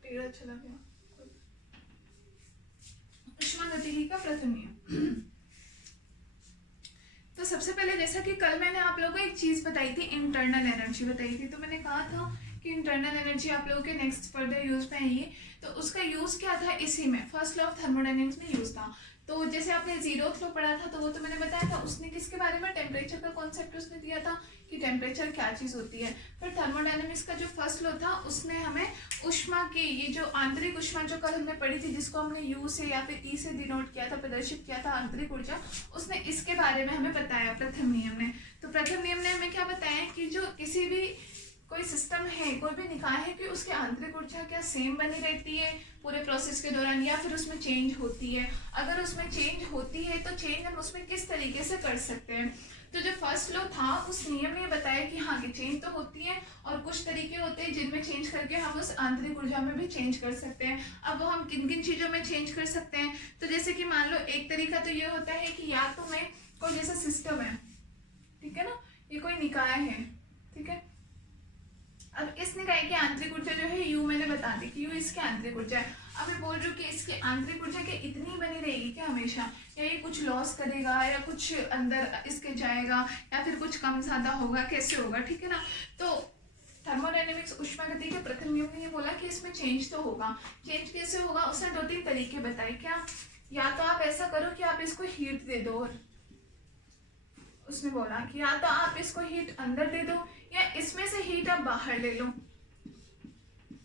टेढ़ा चला गया। ऊष्मागतिकी का प्रथम नियम। तो सबसे पहले जैसा कि कल मैंने आप लोगों को एक चीज बताई थी, इंटरनल एनर्जी बताई थी, तो मैंने कहा था कि इंटरनल एनर्जी आप लोगों के नेक्स्ट फर्दर यूज में आएगी। तो उसका यूज क्या था, इसी में फर्स्ट लॉ ऑफ थर्मोडायनेमिक्स में यूज था। तो जैसे आपने जीरोथ लॉ पढ़ा था, तो वो तो मैंने बताया था, उसने किसके बारे में, टेम्परेचर का कॉन्सेप्ट उसने दिया था कि टेम्परेचर क्या चीज होती है। फिर थर्मोडायनेमिक्स का जो फर्स्ट लॉ था उसने हमें ऊष्मा की, ये जो आंतरिक ऊष्मा जो कल हमने पढ़ी थी, जिसको हमने यू से या फिर ई से डिनोट किया था, प्रदर्शित किया था, आंतरिक ऊर्जा, उसने इसके बारे में हमें बताया प्रथम नियम ने। तो प्रथम नियम ने हमें क्या बताया कि जो किसी भी कोई सिस्टम है, कोई भी निकाय है, कि उसकी आंतरिक ऊर्जा क्या सेम बनी रहती है पूरे प्रोसेस के दौरान, या फिर उसमें चेंज होती है। अगर उसमें चेंज होती है तो चेंज हम उसमें किस तरीके से कर सकते हैं। तो जो फर्स्ट लॉ था उस नियम ने बताया कि हाँ, कि चेंज तो होती है और कुछ तरीके होते हैं जिनमें चेंज करके हम उस आंतरिक ऊर्जा में भी चेंज कर सकते हैं। अब वो हम किन किन चीजों में चेंज कर सकते हैं, तो जैसे कि मान लो एक तरीका तो ये होता है कि या तो मैं कोई जैसा सिस्टम है, ठीक है ना, ये कोई निकाय है, ठीक है। अब इस निकाय की आंतरिक ऊर्जा जो है यू मैंने बता दी कि यू इसकी आंतरिक ऊर्जा है। अब मैं बोल रही हूँ कि इसकी आंतरिक ऊर्जा क्या इतनी बनी रहेगी क्या हमेशा, या ये कुछ लॉस करेगा, या कुछ अंदर इसके जाएगा, या फिर कुछ कम ज्यादा होगा, कैसे होगा, ठीक है ना। तो थर्मोडायनेमिक्स ऊष्मागति के प्रथम नियम ने ये बोला कि इसमें चेंज तो होगा। चेंज कैसे होगा, उसने 2-3 तरीके बताए। क्या, या तो आप ऐसा करो कि आप इसको हीट दे दो, और उसने बोला कि या तो आप इसको हीट अंदर दे दो या इसमें से हीट आप बाहर ले लो,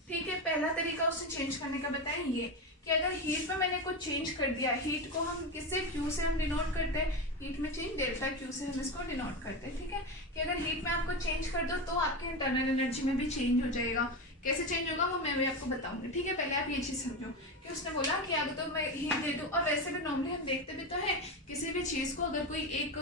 ठीक है। पहला तरीका उसने चेंज करने का बताया ये कि अगर हीट में मैंने कुछ चेंज कर दिया, हीट को हम किससे, क्यू से हम डिनोट करते हैं, हीट में चेंज डेल्टा क्यू से हम इसको डिनोट करते हैं, ठीक है। कि अगर हीट में आपको चेंज कर दो तो आपके इंटरनल एनर्जी में भी चेंज हो जाएगा। कैसे चेंज होगा वो मैं भी आपको बताऊंगी, ठीक है। पहले आप ये चीज समझो कि उसने बोला कि अगर तो मैं हीट दे दूं, और वैसे भी नॉर्मली हम देखते भी तो है किसी भी चीज को, अगर कोई एक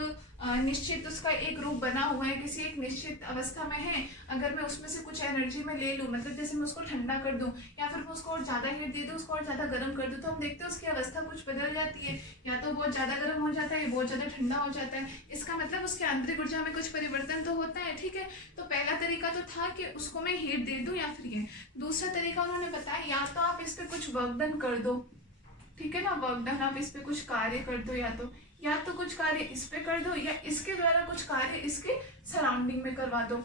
निश्चित उसका एक रूप बना हुआ है, किसी एक निश्चित अवस्था में है, अगर मैं उसमें से कुछ एनर्जी में ले लूं, मतलब जैसे मैं उसको ठंडा कर दूं या फिर मैं उसको और ज्यादा हीट दे दूं, उसको और ज्यादा गर्म कर दूं, तो हम देखते हैं उसकी अवस्था कुछ बदल जाती है, या तो बहुत ज्यादा गर्म हो जाता है, बहुत ज्यादा ठंडा हो जाता है। इसका मतलब उसकी आंतरिक ऊर्जा में कुछ परिवर्तन तो होता है, ठीक है। तो पहला तरीका तो था कि उसको मैं हीट दे दूं या फिर ये। दूसरा तरीका उन्होंने बताया या तो आप इस पे कुछ वर्क डन कर दो, ठीक है ना, वर्क डन, आप इस पे कुछ कार्य कर दो, या तो कुछ कार्य इस पे कर दो, या इसके द्वारा कुछ कार्य इसके सराउंडिंग में करवा दो।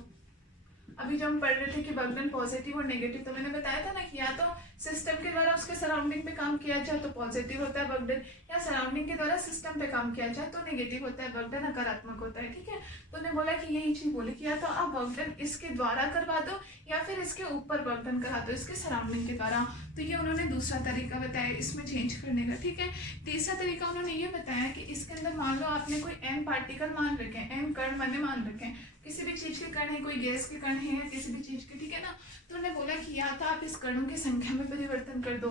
अभी जो हम पढ़ रहे थे कि वर्क डन पॉजिटिव और नेगेटिव, तो मैंने बताया था ना कि या तो सिस्टम के द्वारा उसके सराउंडिंग पे काम किया जाए तो पॉजिटिव होता है वर्क डन, या सराउंडिंग के द्वारा सिस्टम पे काम किया जाए तो नेगेटिव होता है वर्क डन, नकारात्मक होता है, ठीक है। तो उन्होंने बोला कि यही चीज बोली कि या तो आप वर्क डन इसके द्वारा करवा दो या फिर इसके ऊपर वर्क डन करा दो, इसके सराउंडिंग के द्वारा। तो ये उन्होंने दूसरा तरीका बताया इसमें चेंज करने का, ठीक है। तीसरा तरीका उन्होंने ये बताया कि इसके अंदर मान लो आपने कोई एन पार्टिकल मान रखे, एन कण मैंने मान रखे, किसी भी चीज के कण है, कोई गैस के कण है या किसी भी चीज के, ठीक है ना। तो उन्होंने बोला कि या तो आप इस कणों की संख्या में परिवर्तन कर दो,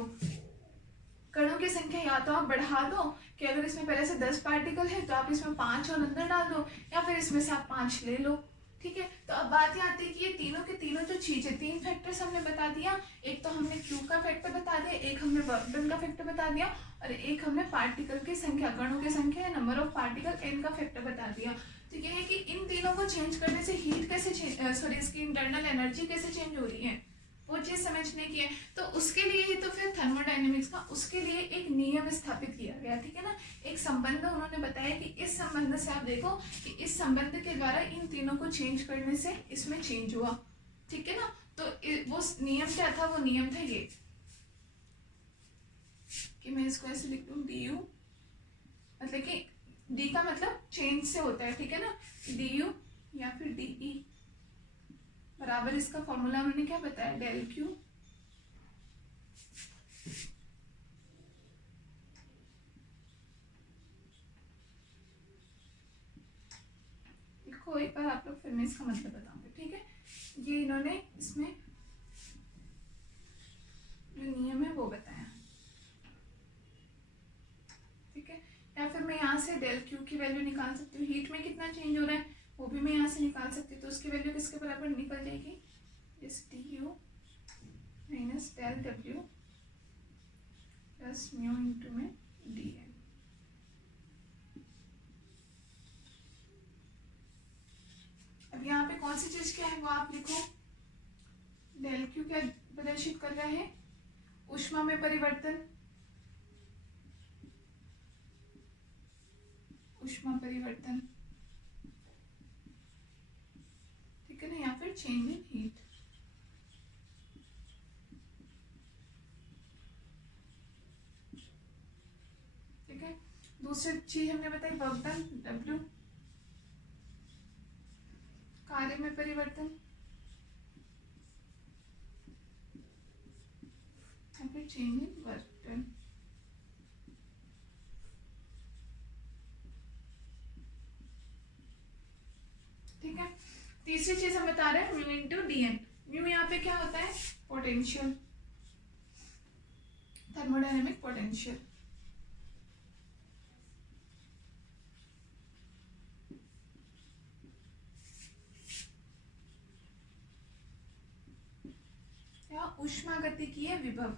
कणों की संख्या या तो आप बढ़ा दो कि अगर इसमें पहले से 10 पार्टिकल है तो आप इसमें 5 और अंदर डाल दो, या फिर इसमें से आप 5 ले लो, ठीक है। तो अब बात ये आती है कि ये तीनों के तीनों जो चीजें, 3 फैक्टर्स हमने बता दिया। एक तो हमने क्यू का फैक्टर बता दिया, एक हमने वर्क डन का फैक्टर बता दिया, और एक हमने पार्टिकल की संख्या, कणों की संख्या, नंबर ऑफ पार्टिकल एन का फैक्टर बता दिया। तो ये है कि इन तीनों को चेंज करने से हीट कैसे सॉरी इसकी इंटरनल एनर्जी कैसे चेंज हो रही है, वो चीज समझने की है। तो उसके लिए ही तो फिर थर्मोडायनेमिक्स का, उसके लिए एक नियम स्थापित किया गया, ठीक है ना। एक संबंध उन्होंने बताया कि इस संबंध से आप देखो कि इस संबंध के द्वारा इन तीनों को चेंज करने से इसमें चेंज हुआ, ठीक है ना। तो वो नियम क्या था, वो नियम था ये कि मैं इसको ऐसे लिख दूं, डी यू, मतलब कि डी का मतलब चेंज से होता है, ठीक है ना, डी यू या फिर डी ई बराबर, इसका फॉर्मूला उन्होंने क्या बताया, डेल क्यू लिखो एक बार आप लोग, फिर मैं इसका मतलब बताऊंगी, ठीक है। ये इन्होंने इसमें जो नियम है वो बताया, ठीक है। या फिर मैं यहाँ से डेल क्यू की वैल्यू निकाल सकती हूँ, हीट में कितना चेंज हो रहा है वो भी मैं यहाँ से निकाल सकती हूँ। तो उसकी वैल्यू किसके बराबर निकल जाएगी, इस D U minus del W plus mu into में डी एन। अब यहाँ पे कौन सी चीज क्या है वो आप लिखो, डेल क्यू क्या प्रदर्शित कर रहा है, ऊष्मा में परिवर्तन, ऊष्मा परिवर्तन, ठीक है ना, या फिर चेंज इन हीट। दूसरी चीज हमने बताई वर्क डन W, कार्य में परिवर्तन, फिर चेंज इन वर्क डन। ठीक है, तीसरी चीज हम बता रहे हैं म्यू इंटू डीएन। म्यू यहाँ पे क्या होता है, पोटेंशियल, थर्मोडायनेमिक पोटेंशियल। या ऊष्मागतिकीय विभव।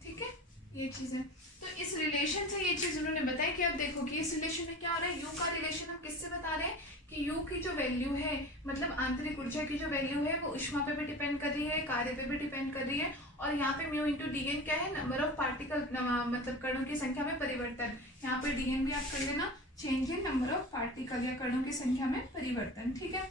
ठीक है, ये चीज है। तो इस रिलेशन से ये चीज उन्होंने बताई कि अब देखो कि इस रिलेशन में क्या हो रहा है, यू का रिलेशन हम किससे बता रहे हैं कि यू की जो वैल्यू है, मतलब आंतरिक ऊर्जा की जो वैल्यू है वो ऊष्मा पे भी डिपेंड कर रही है, कार्य पे भी डिपेंड कर रही है। और यहाँ पे म्यू इंटू डीएन क्या है, नंबर ऑफ पार्टिकल, मतलब कणों की संख्या में परिवर्तन। यहाँ पे डीएन भी आप कर लेना, change in number of particle या कणों की संख्या में परिवर्तन। ठीक है,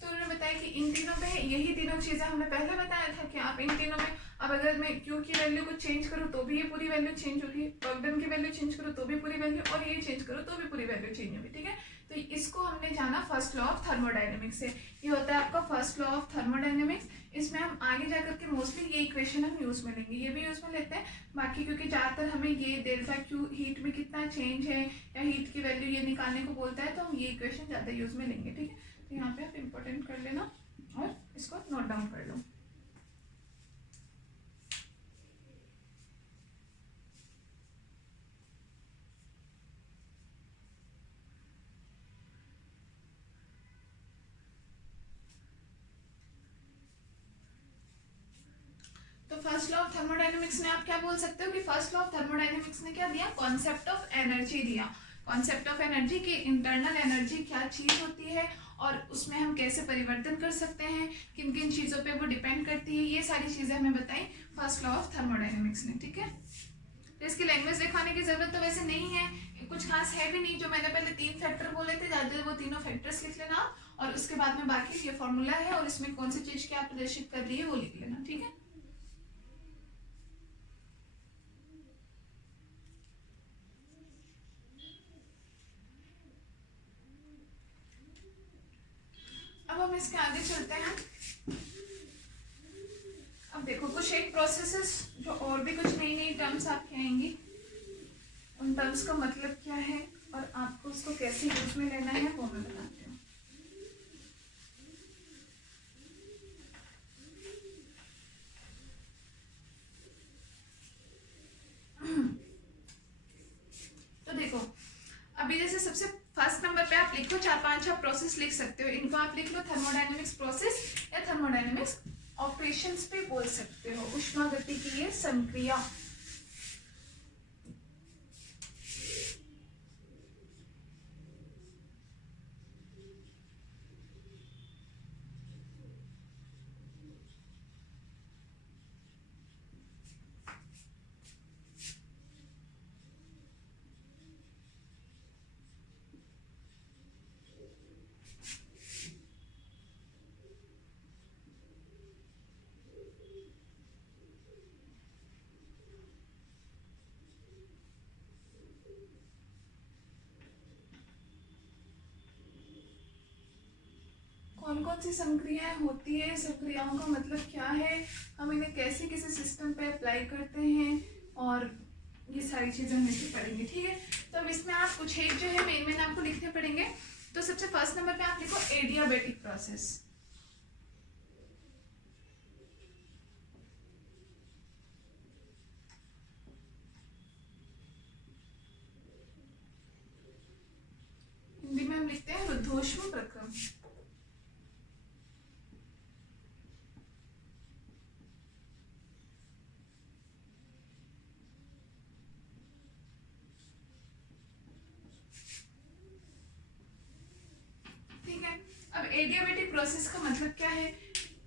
तो उन्होंने बताया कि इन तीनों में, यही तीनों चीजें हमने पहले बताया था कि आप इन तीनों में, अब अगर मैं क्यू की वैल्यू को चेंज करूँ तो भी ये पूरी वैल्यू चेंज होगी, वर्क डन की वैल्यू चेंज करूँ तो भी पूरी वैल्यू, और ये चेंज करूँ तो भी पूरी वैल्यू चेंज होगी। ठीक है, तो इसको हमने जाना फर्स्ट लॉ ऑफ थर्मोडायनेमिक्स से। ये होता है आपका फर्स्ट लॉ ऑफ थर्मोडायनेमिक्स। इसमें हम आगे जाकर के मोस्टली ये इक्वेशन हम यूज में लेंगे, ये भी यूज में लेते हैं बाकी, क्योंकि ज्यादातर हमें ये डेल्टा क्यू हीट में कितना चेंज है या हीट की वैल्यू ये निकालने को बोलता है, तो हम ये इक्वेशन ज्यादा यूज में लेंगे। ठीक है, तो यहाँ पे आप इम्पोर्टेंट कर लेना और इसको नोट डाउन कर लो। तो फर्स्ट लॉ ऑफ थर्मोडायनेमिक्स में आप क्या बोल सकते हो कि फर्स्ट लॉ ऑफ थर्मोडायनेमिक्स ने क्या दिया, कॉन्सेप्ट ऑफ एनर्जी दिया। कॉन्सेप्ट ऑफ एनर्जी की इंटरनल एनर्जी क्या चीज होती है और उसमें हम कैसे परिवर्तन कर सकते हैं, किन किन चीजों पे वो डिपेंड करती है, ये सारी चीजें हमें बताई फर्स्ट लॉ ऑफ थर्मोडायनेमिक्स ने। ठीक है, तो इसकी लैंग्वेज दिखाने की जरूरत तो वैसे नहीं है, कुछ खास है भी नहीं। जो मैंने पहले 3 फैक्टर बोले थे, ज्यादा वो तीनों फैक्टर्स लिख लेना और उसके बाद में बाकी ये फॉर्मूला है और इसमें कौन सी चीज क्या प्रदर्शित कर रही है वो लिख लेना। ठीक है, अब हम इसके आगे चलते हैं। अब देखो कुछ एक प्रोसेसेस जो और भी कुछ नई नई टर्म्स आपके आएंगी, उन टर्म्स का मतलब क्या है और आपको उसको कैसे यूज में लेना है वो मैं बताती हूँ। तो देखो अभी जैसे सबसे फर्स्ट नंबर पे आप लिखो 4-5 आप प्रोसेस लिख सकते हो, इनको आप लिख लो थर्मोडायनेमिक्स प्रोसेस या थर्मोडायनेमिक्स ऑपरेशंस पे बोल सकते हो, ऊष्मागतिकीय संक्रिया। कौन कौन सी संक्रियाएं होती है, संक्रियाओं का मतलब क्या है, हम इन्हें कैसे किसी सिस्टम पे अप्लाई करते हैं, और ये सारी चीजें हम लिखनी पड़ेंगी। ठीक है, तो अब इसमें आप कुछ एक जो है मेन मेन आपको लिखने पड़ेंगे। तो सबसे फर्स्ट नंबर पे आप लिखो एडियाबेटिक प्रोसेस। हिंदी में हम लिखते हैं रुद्धोष्म प्रक्रम। ठीक है, अब एडियाबेटिक प्रोसेस का मतलब क्या है,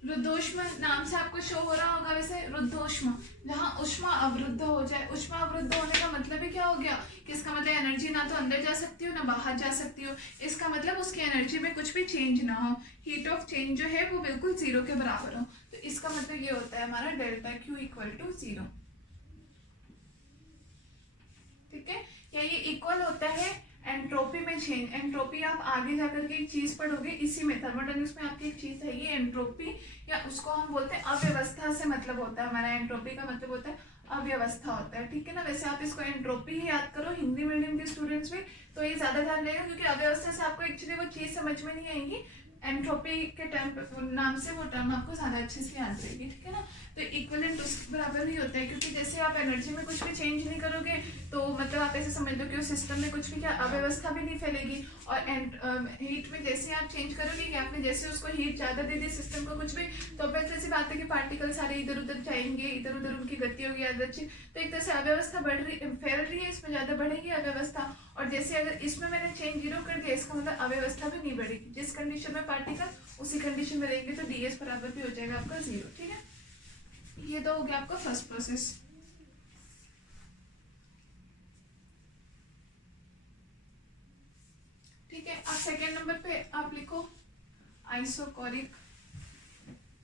रुद्धोष्म नाम से आपको शो हो रहा होगा वैसे, रुद्धोष्म, जहाँ उष्मा अवरुद्ध हो जाए। उष्मा अवरुद्ध होने का मतलब ही क्या हो गया कि इसका मतलब एनर्जी ना तो अंदर जा सकती हो ना बाहर जा सकती हो, इसका मतलब उसकी एनर्जी में कुछ भी चेंज ना हो, हीट ऑफ चेंज जो है वो बिल्कुल जीरो के बराबर हो। तो इसका मतलब ये होता है हमारा delta Q equal to zero. ठीक है, या ये इक्वल होता है एंट्रोपी में चेंज। एंट्रोपी आप आगे जाकर के एक चीज पढ़ोगे, इसी में थर्मोडायनामिक्स में आपकी एक चीज है ये एंट्रोपी, या उसको हम बोलते हैं अव्यवस्था से मतलब होता है हमारा। एंट्रोपी का मतलब होता है अव्यवस्था होता है। ठीक है ना, वैसे आप इसको एंट्रोपी ही याद करो हिंदी मीडियम के स्टूडेंट्स में, तो ये ज्यादा ध्यान रहेगा, क्योंकि अव्यवस्था से आपको एक्चुअली वो चीज समझ में नहीं आएगी, एंट्रोपी के टर्म नाम से वो टर्म आपको ज्यादा अच्छे से याद रहेगी। ठीक है ना, तो इक्विवेलेंट उसके बराबर ही होता है, क्योंकि जैसे आप एनर्जी में कुछ भी चेंज नहीं करोगे तो मतलब आप ऐसे समझ लो कि उस सिस्टम में कुछ भी क्या अव्यवस्था भी नहीं फैलेगी। और हीट में जैसे आप चेंज करोगे कि आपने जैसे उसको हीट ज़्यादा दे दी सिस्टम को कुछ भी, तो वैसे सी बात है कि पार्टिकल सारे इधर उधर जाएंगे, इधर उधर उनकी गति होगी यादृच्छिक, तो एक तरह से अव्यवस्था बढ़ रही फैल रही है, इसमें ज़्यादा बढ़ेगी अव्यवस्था। और जैसे अगर इसमें मैंने चेंज जीरो कर दिया, इसका मतलब अव्यवस्था भी नहीं बढ़ेगी। जिस कंडीशन में पार्टिकल उसी कंडीशन में रहेंगे, तो ds बराबर भी हो जाएगा आपका जीरो। ठीक है, ये तो हो गया आपका फर्स्ट प्रोसेस। ठीक है, अब सेकेंड नंबर पे आप लिखो आइसोकोरिक।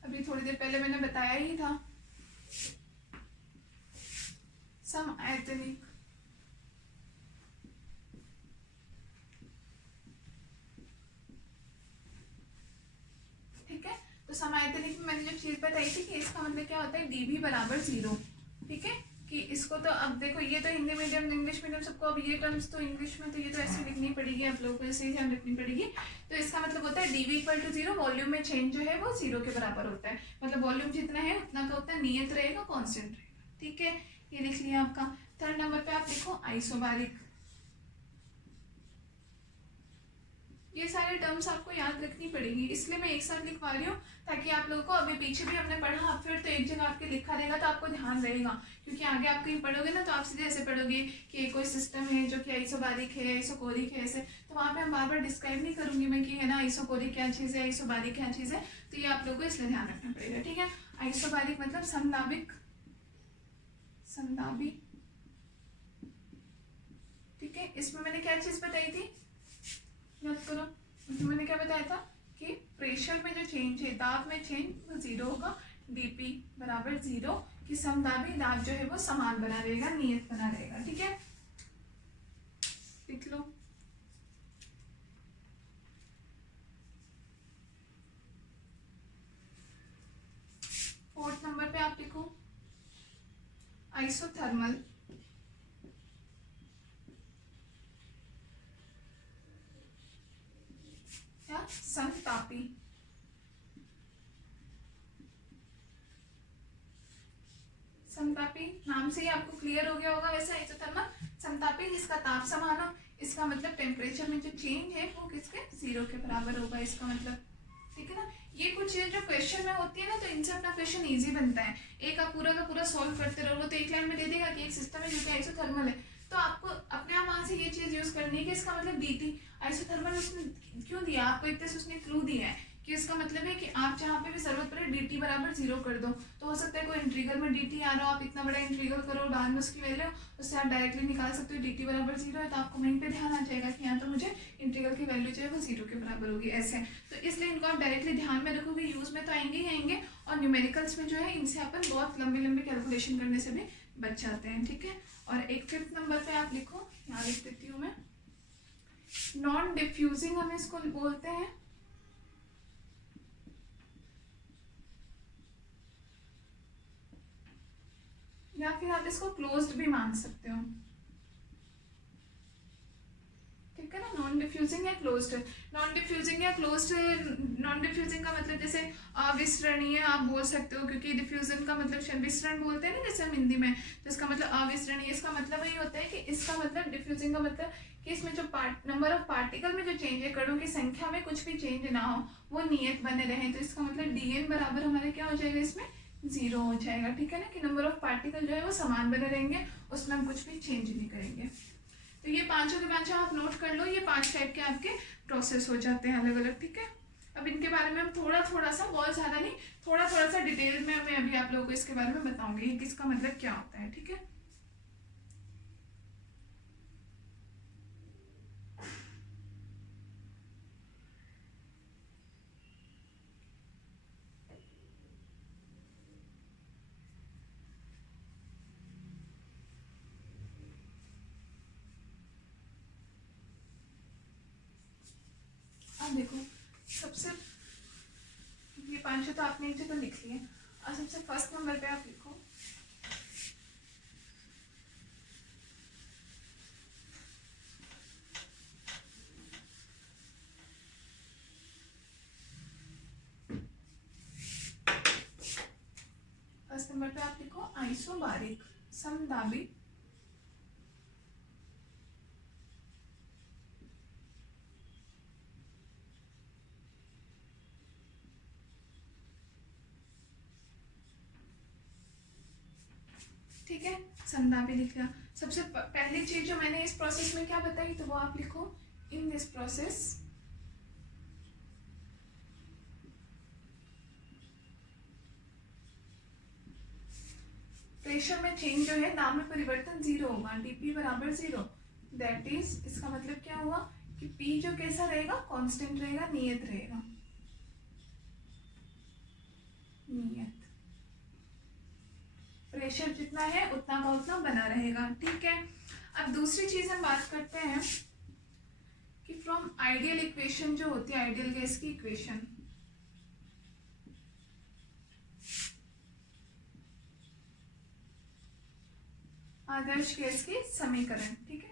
अभी थोड़ी देर पहले मैंने बताया ही था, समआयतनिक। ठीक है, तो समआयतनिक में मैंने जो चीज बताई थी कि इसका मतलब क्या होता है dv बराबर जीरो। ठीक है, कि इसको तो अब देखो, ये तो हिंदी मीडियम इंग्लिश मीडियम सबको, अब ये टर्म्स तो इंग्लिश में तो ये तो ऐसे लिखनी पड़ेगी, आप लोगों को ऐसे ही ध्यान रखनी पड़ेगी। तो इसका मतलब होता है dv equal to zero, volume में चेंज जो है वो जीरो के बराबर होता है, मतलब वॉल्यूम जितना है उतना का उतना नियत रहेगा, कॉन्स्टेंट रहेगा। ठीक है, ये लिख लिया आपका। थर्ड नंबर पे आप लिखो आइसोबारिक। ये सारे टर्म्स आपको याद रखनी पड़ेगी, इसलिए मैं एक साथ लिखवा रही हूँ, ताकि आप लोगों को अभी पीछे भी हमने पढ़ा, आप फिर तो एक जगह आपके लिखा रहेगा तो आपको ध्यान रहेगा, क्योंकि आगे आप कहीं पढ़ोगे ना तो आप सीधे ऐसे पढ़ोगे कि कोई सिस्टम है जो कि आइसोबारिक है, आइसोकोरिक है, ऐसे, तो वहाँ पे हम बार बार डिस्क्राइब नहीं करूंगी मैं कि है ना आइसोकोरिक क्या चीज़ है, आइसोबारिक क्या चीज़ है, तो ये आप लोगों को इसलिए ध्यान रखना पड़ेगा। ठीक है, आइसोबारिक मतलब समदाबिक, समदाबी। ठीक है, इसमें मैंने क्या चीज़ बताई थी, याद करो, मैंने क्या बताया था कि प्रेशर में जो चेंज है, दाब में चेंज, वो जीरो होगा, dp बराबर जीरो, कि समदाबी दाब जो है वो समान बना रहेगा, नियत बना रहेगा। ठीक है, लिख लो। फोर्थ नंबर पे आप लिखो आइसोथर्मल। या समतापी। समतापी नाम से ही आपको क्लियर हो गया होगा वैसे आइसोथर्मल। समतापी जिसका ताप समान हो, इसका मतलब टेम्परेचर में जो चेंज है वो किसके जीरो के बराबर होगा, इसका मतलब। ठीक है ना, ये कुछ चीजें जो क्वेश्चन में होती है ना, तो इनसे अपना क्वेश्चन इजी बनता है। एक आप पूरा का पूरा सॉल्व करते रहो तो एक लाइन में दे देगा कि एक सिस्टम है जो कि आइसोथर्मल है, तो आपको अपने आप वहां से ये चीज यूज करनी है कि इसका मतलब dt आइसोथर्मल उसने क्यों दिया आपको, एक तरह से उसने क्लू दिया है कि इसका मतलब है कि आप जहाँ पे भी जरूरत पड़े dt बराबर जीरो कर दो, तो हो सकता है कोई इंटीग्रल में dt आ रहा हो, आप इतना बड़ा इंटीग्रल करो, बाद में उसकी वैल्यू उससे आप डायरेक्टली निकाल सकते हो dt बराबर जीरो है, तो आपको वहीं पे ध्यान आ जाएगा कि यहाँ तो मुझे इंटीग्रल की वैल्यू जो है वो जीरो के बराबर होगी ऐसे। तो इसलिए इनको आप डायरेक्टली ध्यान में रखोगे, यूज में तो आएंगे ही आएंगे, और न्यूमेरिकल्स में जो है इनसे अपन बहुत लंबे लंबे कैलकुलेशन करने से भी बच जाते हैं। ठीक है, और एक फिफ्थ नंबर पे आप लिखो, यहाँ लिख देती हूँ मैं, नॉन डिफ्यूजिंग हम इसको बोलते हैं, या फिर आप इसको क्लोज्ड भी मान सकते हो। ठीक है ना, नॉन डिफ्यूजिंग या क्लोज्ड। नॉन डिफ्यूजिंग या क्लोज्ड, नॉन डिफ्यूजिंग का मतलब जैसे अविसरणीय आप बोल सकते हो, क्योंकि डिफ्यूजन का मतलब विसरण बोलते हैं ना जैसे हम हिंदी में, तो इसका मतलब अविसरणीय, इसका मतलब यही होता है कि इसका मतलब डिफ्यूजिंग का मतलब कि इसमें जो नंबर ऑफ पार्टिकल में जो चेंज है, कणों की संख्या में कुछ भी चेंज ना हो, वो नियत बने रहे, तो इसका मतलब dn बराबर हमारे क्या हो जाएगा, इसमें जीरो हो जाएगा। ठीक है ना, कि नंबर ऑफ पार्टिकल जो है वो समान बने रहेंगे, उसमें हम कुछ भी चेंज नहीं करेंगे। तो ये पांचों के पांचों आप नोट कर लो, ये 5 टाइप के आपके प्रोसेस हो जाते हैं अलग अलग। ठीक है, अब इनके बारे में हम थोड़ा थोड़ा सा, बहुत ज़्यादा नहीं, थोड़ा थोड़ा सा डिटेल में मैं अभी आप लोगों को इसके बारे में बताऊंगी कि किसका मतलब क्या होता है, ठीक है। अब देखो, सबसे ये 5 तो आपने नीचे तो लिख लिए, और सबसे फर्स्ट नंबर पे आप लिखो आइसोबारिक समदाबी ठीक है, समदाबी लिख लिया। सबसे पहली चीज जो मैंने इस प्रोसेस में क्या बताई, तो वो आप लिखो, इन दिस प्रोसेस प्रेशर में चेंज जो है, दाब में परिवर्तन 0 होगा, dp बराबर 0। दैट इज, इसका मतलब क्या हुआ कि p जो कैसा रहेगा, कांस्टेंट रहेगा, नियत रहेगा, नियत। प्रेशर जितना है उतना का उतना बना रहेगा, ठीक है। अब दूसरी चीज हम बात करते हैं कि फ्रॉम आइडियल इक्वेशन जो होती है, आइडियल गैस की इक्वेशन, आदर्श गैस के समीकरण, ठीक है।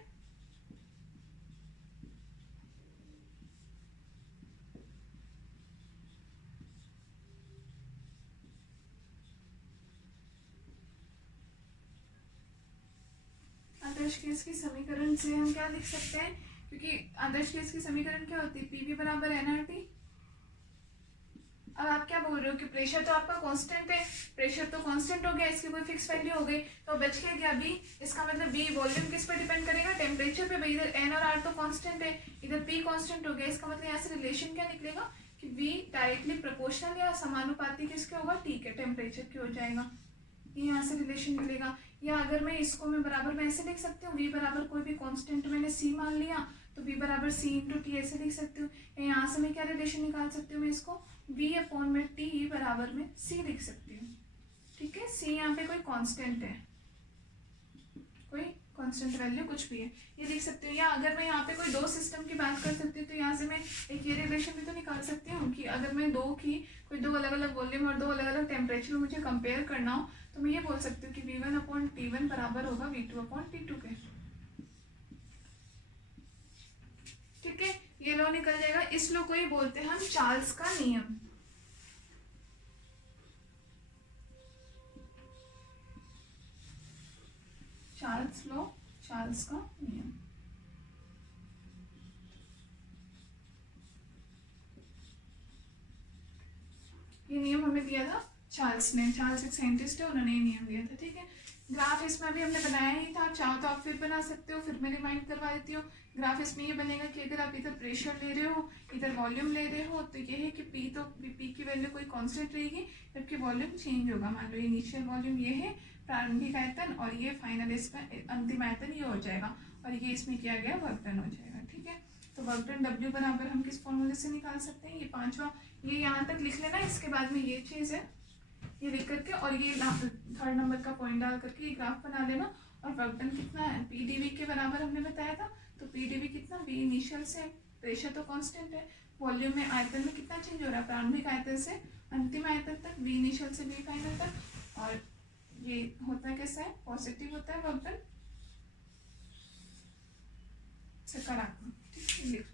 आदर्श गैस के समीकरण से हम क्या लिख सकते हैं, क्योंकि आदर्श गैस की समीकरण क्या होती है, पीवी बराबर एनआरटी। अब आप क्या बोल रहे हो कि प्रेशर तो आपका कांस्टेंट है, प्रेशर तो कांस्टेंट हो गया, इसकी कोई फिक्स वैल्यू हो गई, तो बच क्या गया बी। इसका मतलब बी वॉल्यूम किस पर डिपेंड करेगा, टेम्परेचर पे। इधर एन और आर तो कांस्टेंट है, इधर पी कांस्टेंट हो गया, इसका मतलब यहाँ से रिलेशन क्या निकलेगा कि बी डायरेक्टली प्रोपोर्शनल या समानुपाती किसके होगा, ठीक है, टेम्परेचर के हो जाएगा, ये यहाँ से रिलेशन मिलेगा। या अगर मैं इसको मैं बराबर में ऐसे लिख सकती हूँ, वी बराबर कोई भी कांस्टेंट मैंने सी मान लिया, तो वी बराबर सी इंटू टी ऐसे लिख सकती हूँ। यहाँ से मैं क्या रिलेशन निकाल सकती हूँ, मैं इसको वी अपॉन में टी बराबर में सी लिख सकती हूँ, ठीक है। सी यहाँ पे कोई कांस्टेंट है, कोई कांस्टेंट वैल्यू कुछ भी है, ये लिख सकती हूँ। या अगर मैं यहाँ पे कोई दो सिस्टम की बात कर सकती हूँ, तो यहाँ से मैं एक ये रिलेशन भी तो निकाल सकती हूँ कि अगर मैं कोई दो अलग अलग वॉल्यूम और दो अलग अलग टेम्परेचर में मुझे कंपेयर करना हो, तो मैं ये बोल सकती हूँ कि V1 अपॉन T1 बराबर होगा V2 अपॉन T2 के, ठीक है। ये लॉ निकल जाएगा, इस लॉ को ही बोलते हैं हम चार्ल्स का नियम। चार्ल्स लॉ, चार्ल्स का नियम। ये नियम हमें दिया था चार्ल्स ने, चार्ल्स एक साइंटिस्ट है, उन्होंने ये नियम दिया था, ठीक है। ग्राफ इसमें भी हमने बनाया ही था, चाहो तो आप फिर बना सकते हो, फिर मैं रिमाइंड करवा देती हूँ। ग्राफ इसमें ये बनेगा कि अगर आप इधर प्रेशर ले रहे हो, इधर वॉल्यूम ले रहे हो, तो ये है कि पी की वैल्यू कोई कांस्टेंट रहेगी, जबकि वॉल्यूम चेंज होगा। मान लो इनिशियल वॉल्यूम ये है, प्रारंभिक आयतन, और ये फाइनल इसका अंतिम आयतन ये हो जाएगा, और ये इसमें किया गया वर्क डन हो जाएगा, ठीक है। तो वर्क डन W बराबर हम किस फॉर्मूले से निकाल सकते हैं, ये पांचवा, ये यहाँ तक लिख लेना, इसके बाद में ये चीज़ है, ये लिख करके, और ये थर्ड नंबर का पॉइंट डाल करके ये ग्राफ बना लेना। और वर्क डन कितना है, पीडीवी के बराबर हमने बताया था, तो पीडीवी कितना, वी इनिशियल से, प्रेशर तो कांस्टेंट है, वॉल्यूम में आयतन में कितना चेंज हो रहा है, प्रारंभिक आयतन से अंतिम आयतन तक, वी इनिशियल से वी फाइनल तक। और ये होता है कैसा है, पॉजिटिव होता है वर्क डन, सकारात्मक, ठीक है, लिख।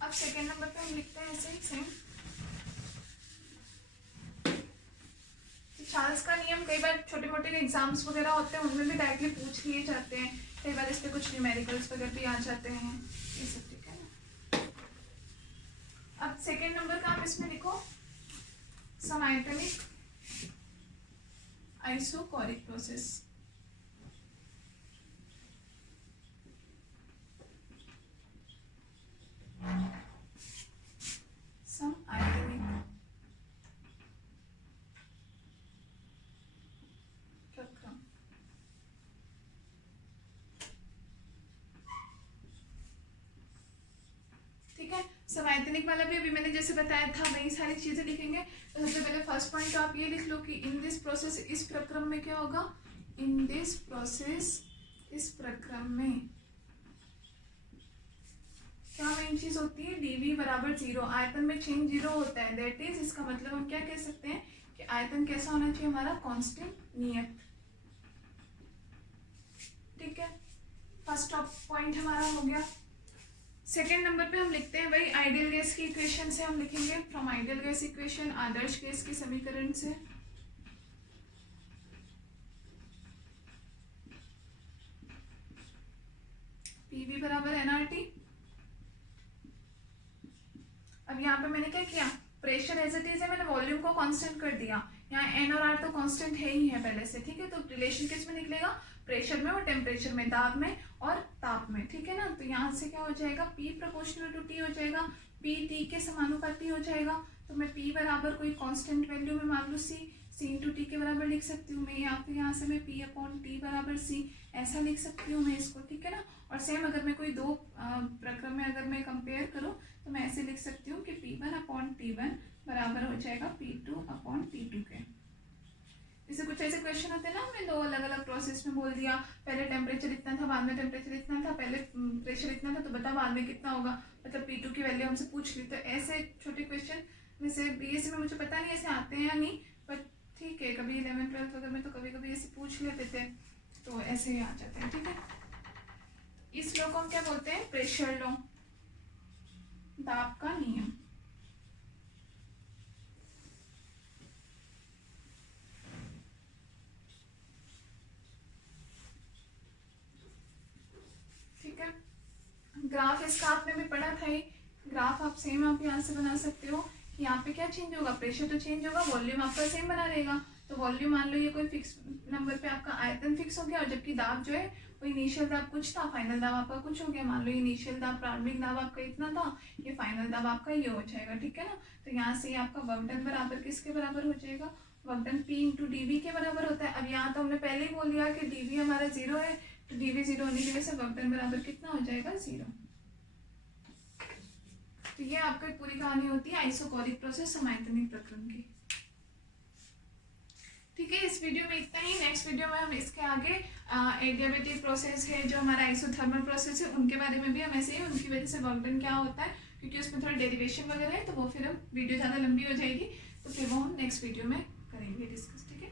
अब सेकेंड नंबर पे हम लिखते हैं ऐसे ही सेम, चार्ल्स का नियम कई बार छोटे मोटे एग्जाम्स वगैरह होते हैं, उनमें भी डायरेक्टली पूछ लिए जाते हैं, कई बार इस पे कुछ न्यूमेरिकल्स वगैरह भी आ जाते हैं, ये सब, ठीक है ना। सेकेंड नंबर का आप इसमें लिखो सम आइटमिक आइसोकोरिक प्रोसेस। सम आइटमिक प्रक्रम। ठीक है, समैतनिक वाला भी अभी मैंने जैसे बताया था वही सारी चीजें लिखेंगे। तो सबसे पहले फर्स्ट पॉइंट आप ये लिख लो कि इन दिस प्रोसेस, इस प्रक्रम में क्या होगा, इन दिस प्रोसेस, इस प्रक्रम में क्या मेन चीज होती है, dv बराबर 0। आयतन में चेंज 0 होता है, दैट इज इसका मतलब हम क्या कह सकते हैं कि आयतन कैसा होना चाहिए हमारा, कांस्टेंट, नियत। ठीक है, फर्स्ट पॉइंट हमारा हो गया। सेकेंड नंबर पे हम लिखते हैं भाई आइडियल गैस की इक्वेशन से हम लिखेंगे, from ideal gas equation, Adarsh gas की समीकरण से। पीवी बराबर एनआरटी। अब यहाँ पे मैंने क्या किया, प्रेशर एज इट इज है, मैंने वॉल्यूम को कांस्टेंट कर दिया। यहाँ एन और आर तो कांस्टेंट है ही है पहले से। ठीक है, तो रिलेशन किस में निकलेगा, प्रेशर में और टेम्परेचर में, दाब में और ताप में। ठीक है ना, तो यहाँ से क्या हो जाएगा, P प्रोपोर्शनल टू T हो जाएगा, P T के समानुपाती हो जाएगा। तो मैं P बराबर कोई कांस्टेंट वैल्यू में मान लूँ C इंटू टी के बराबर लिख सकती हूँ मैं, या फिर यहाँ से मैं P अपॉन टी बराबर C ऐसा लिख सकती हूँ मैं इसको। ठीक है ना, और सेम अगर मैं कोई दो प्रक्रम में अगर मैं कंपेयर करूँ तो मैं ऐसे लिख सकती हूँ कि P1 अपॉन T1 बराबर हो जाएगा P2 अपॉन T2 के। जैसे कुछ ऐसे क्वेश्चन होते हैं ना, हमने दो अलग अलग प्रोसेस में बोल दिया, पहले टेम्परेचर इतना था, बाद में टेम्परेचर इतना था, पहले प्रेशर इतना था, तो बता बाद में कितना होगा, मतलब P2 की वैल्यू हमसे पूछ ली। तो ऐसे छोटे क्वेश्चन वैसे बीएससी में मुझे पता नहीं ऐसे आते हैं या नहीं, बट ठीक है, कभी 11th 12th वगैरह में तो कभी कभी ऐसे पूछ लेते थे, तो ऐसे ही आ जाते हैं। ठीक है, इस लॉ को हम क्या बोलते हैं, प्रेशर लॉ, दाब का नियम। ठीक है, ग्राफ इसका आपने भी पढ़ा था ही, ग्राफ आप सेम आप यहाँ से बना सकते हो कि यहाँ पे क्या चेंज होगा, प्रेशर तो चेंज होगा, वॉल्यूम आपका सेम बना रहेगा। तो वॉल्यूम मान लो ये कोई फिक्स नंबर पे आपका आयतन फिक्स हो गया, और जबकि दाब जो है वो इनिशियल दाब कुछ था, फाइनल दाब आपका कुछ हो गया। मान लो इनिशियल दाब, प्रारंभिक दाब आपका इतना था, ये फाइनल दाब आपका ये हो जाएगा। ठीक है ना, तो यहाँ से आपका वर्क डन बराबर किसके बराबर हो जाएगा, work done P into D के बराबर होता है। अब यहाँ तो हमने पहले ही बोल दिया कि डी हमारा 0 है, तो डी 0 होने की वजह से वर्क डन बराबर कितना हो जाएगा, 0। तो ये आपकी पूरी कहानी होती है आइसोकोरिक प्रोसेस, समैतनिक प्रक्रम की। ठीक है, इस वीडियो में इतना ही। नेक्स्ट वीडियो में हम इसके आगे एडियाबेटिक प्रोसेस है, जो हमारा आइसोथर्मल प्रोसेस है, उनके बारे में भी हम ऐसे ही, उनकी वजह से वर्क डन क्या होता है, क्योंकि उसमें थोड़ा डेरिवेशन वगैरह है, तो वो फिर हम वीडियो ज़्यादा लंबी हो जाएगी, तो फिर वो हम नेक्स्ट वीडियो में करेंगे डिस्कस। ठीक है।